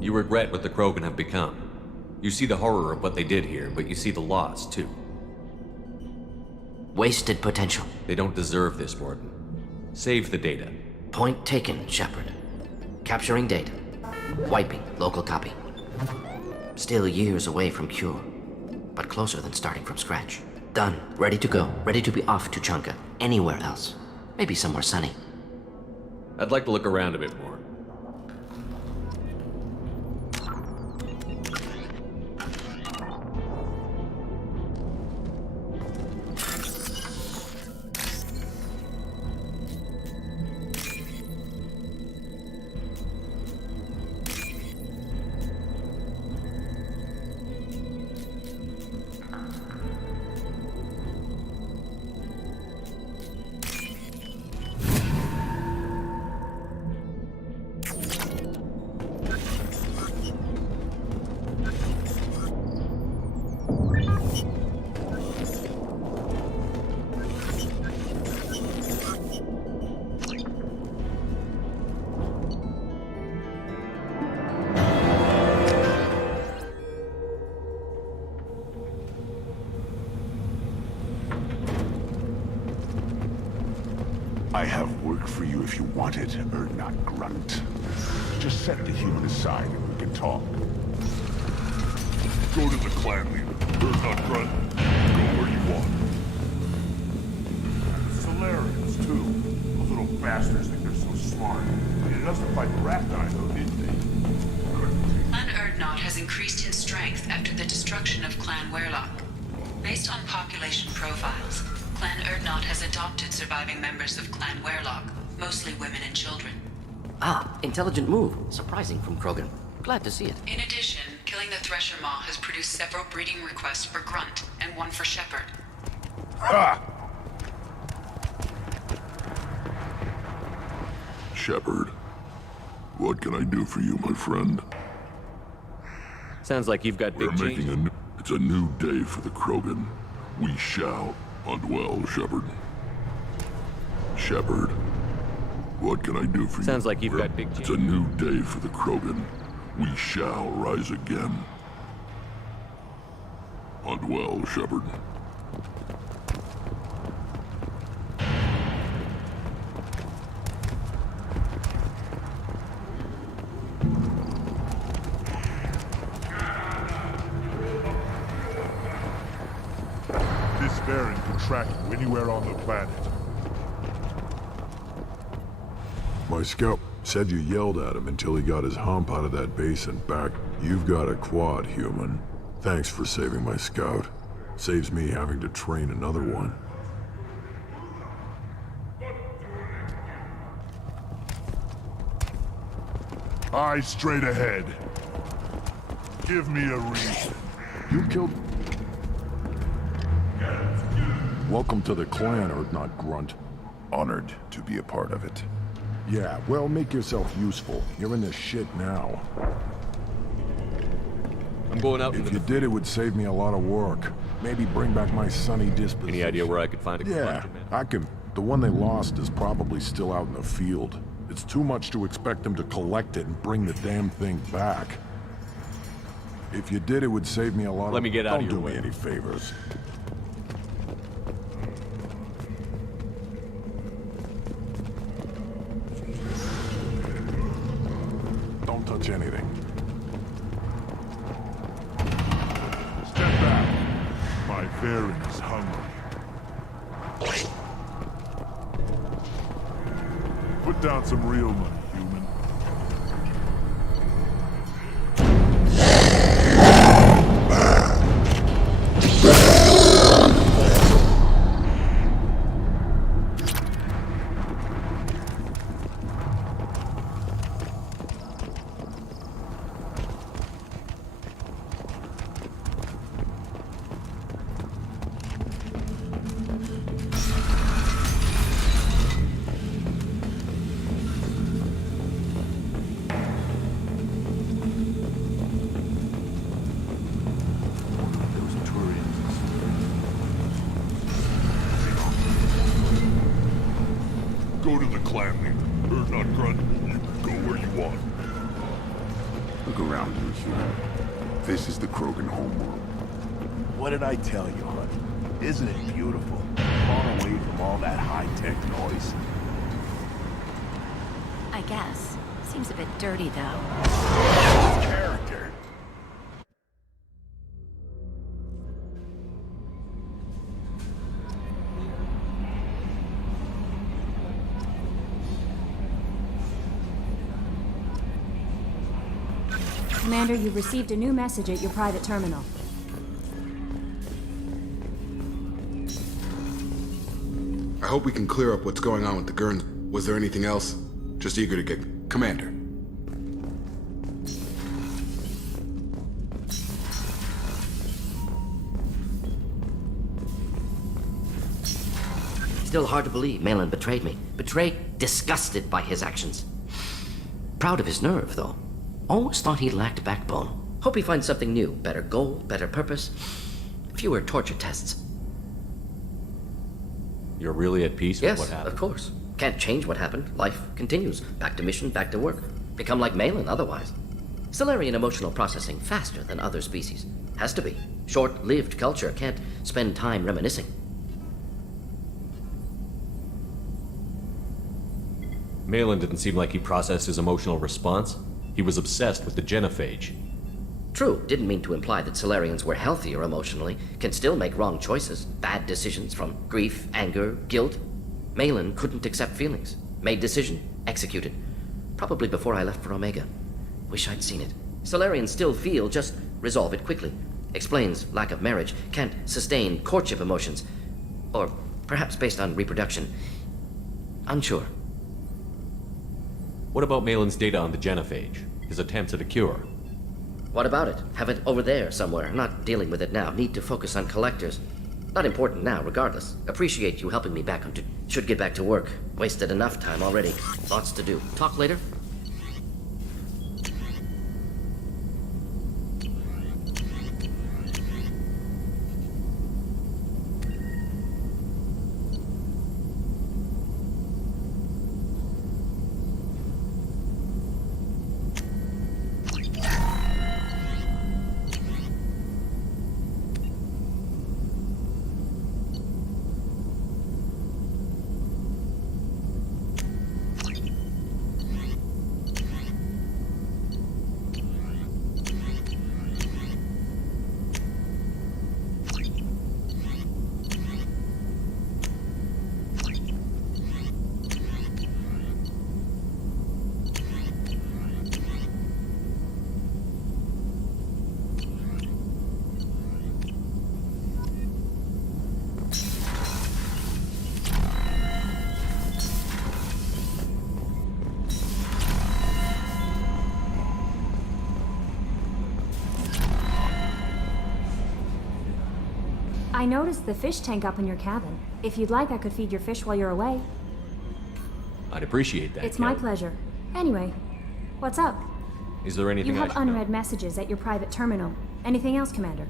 You regret what the Krogan have become. You see the horror of what they did here, but you see the loss, too. Wasted potential. They don't deserve this, Mordin. Save the data. Point taken, Shepard. Capturing data. Wiping local copy. Still years away from cure, but closer than starting from scratch. Done. Ready to go. Ready to be off to Chunka. Anywhere else. Maybe somewhere sunny. I'd like to look around a bit more. I have work for you if you want it, Urdnot Grunt. Just set the human aside and we can talk. Go to the clan leader, Urdnot Grunt. Go where you want. Solarians, too. Those little bastards think they're so smart. They needed us to fight the rat guy, though, didn't they? Clan Urdnot has increased in strength after the destruction of Clan Werlock. Based on population profiles, Clan Urdnot has adopted surviving members of Clan Werlock, mostly women and children. Ah, intelligent move. Surprising from Krogan. Glad to see it. In addition, killing the Thresher Maw has produced several breeding requests for Grunt, and one for Shepard. Ha! Shepard, what can I do for you, my friend? Sounds like you've got big change. It's a new day for the Krogan. We shall hunt well, Shepard. Shepard, what can I do for you? Sounds like you've got big change. It's a new day for the Krogan. We shall rise again. Hunt well, Shepard. This Baron can track you anywhere on the planet. My scout said you yelled at him until he got his hump out of that base and back. You've got a quad, human. Thanks for saving my scout. Saves me having to train another one. Eyes straight ahead. Give me a reason. You killed... Welcome to the clan, Urdnot Grunt. Honored to be a part of it. Yeah, well, make yourself useful. You're in this shit now. I'm going out. If you did, it would save me a lot of work. Maybe bring back my sunny disposition. Any idea where I could find a Yeah, I can. The one they lost is probably still out in the field. It's too much to expect them to collect it and bring the damn thing back. If you did, it would save me a lot of... Let me get out of your way. Don't do me any favors. Don't touch anything. Step back. My Baron is hungry. Put down some real money, human. Go to the clan leader, Urdnot Grunt. You can go where you want. Look around you, human. This is the Krogan homeworld. What did I tell you, hon? Isn't it beautiful? Far away from all that high-tech noise. I guess. Seems a bit dirty, though. Character. Commander, you've received a new message at your private terminal. I hope we can clear up what's going on with the Gurns. Was there anything else? Just eager to get... Commander. Still hard to believe Malin betrayed me. Betrayed, disgusted by his actions. Proud of his nerve, though. Always thought he lacked backbone. Hope he finds something new. Better goal, better purpose. Fewer torture tests. You're really at peace with what happened? Yes, of course. Can't change what happened. Life continues. Back to mission, back to work. Become like Malin otherwise. Solarian emotional processing faster than other species. Has to be. Short-lived culture can't spend time reminiscing. Malin didn't seem like he processed his emotional response. He was obsessed with the genophage. True, didn't mean to imply that Solarians were healthier emotionally, can still make wrong choices, bad decisions from grief, anger, guilt. Malin couldn't accept feelings. Made decision, executed. Probably before I left for Omega. Wish I'd seen it. Solarians still feel, just resolve it quickly. Explains lack of marriage, can't sustain courtship emotions. Or perhaps based on reproduction. Unsure. What about Malin's data on the genophage? His attempts at a cure? What about it? Have it over there somewhere. Not dealing with it now. Need to focus on collectors. Not important now, regardless. Appreciate you helping me back on should get back to work. Wasted enough time already. Lots to do. Talk later? I noticed the fish tank up in your cabin. If you'd like, I could feed your fish while you're away. I'd appreciate that. It's my pleasure. Anyway, what's up? Is there anything You I have should know? unread messages at your private terminal. Anything else, Commander?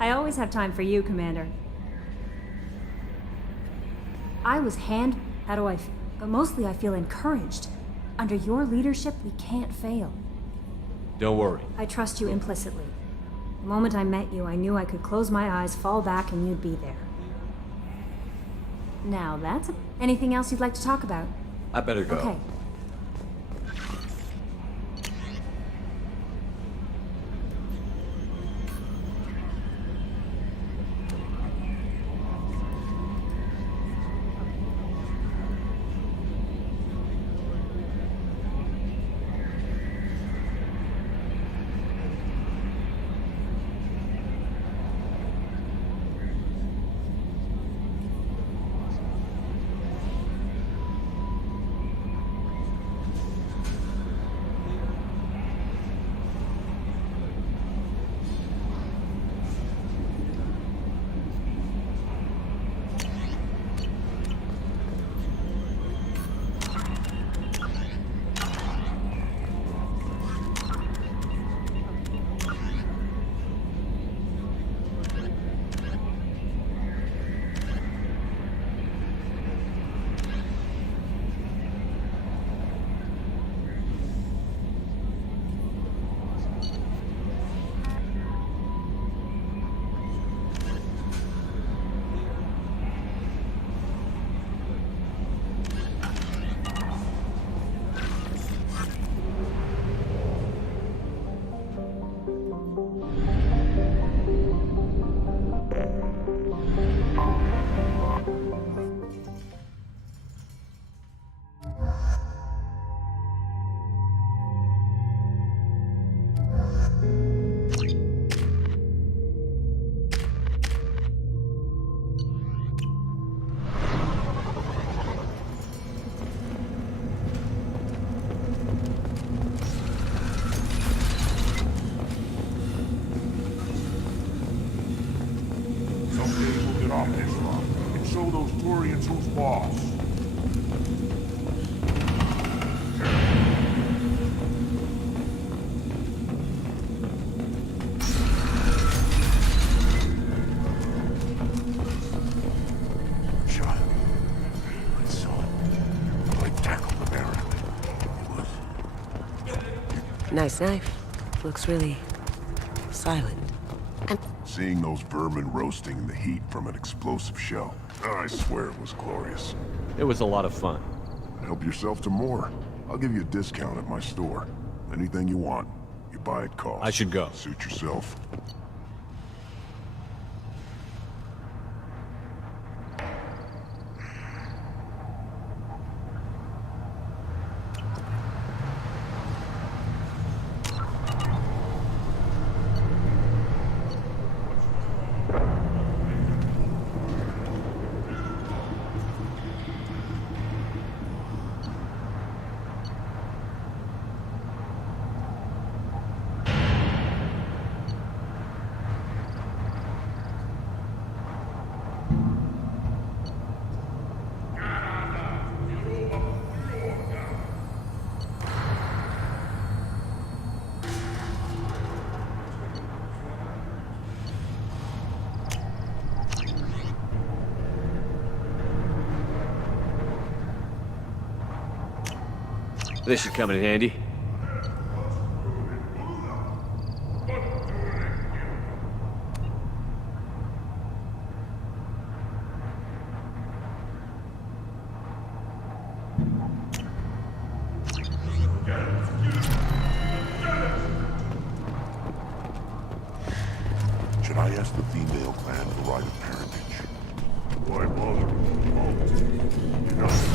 I always have time for you, Commander. I was how do I feel? But mostly I feel encouraged. Under your leadership, we can't fail. Don't worry. I trust you implicitly. The moment I met you, I knew I could close my eyes, fall back, and you'd be there. Now that's anything else you'd like to talk about? I better go. Okay. Nice knife. Looks really silent. Seeing those vermin roasting in the heat from an explosive shell, I swear it was glorious. It was a lot of fun. Help yourself to more. I'll give you a discount at my store. Anything you want, you buy at cost. I should go. Suit yourself. This should come in handy. Should I ask the female clan for rite of parentage? Why bother? Oh, you're not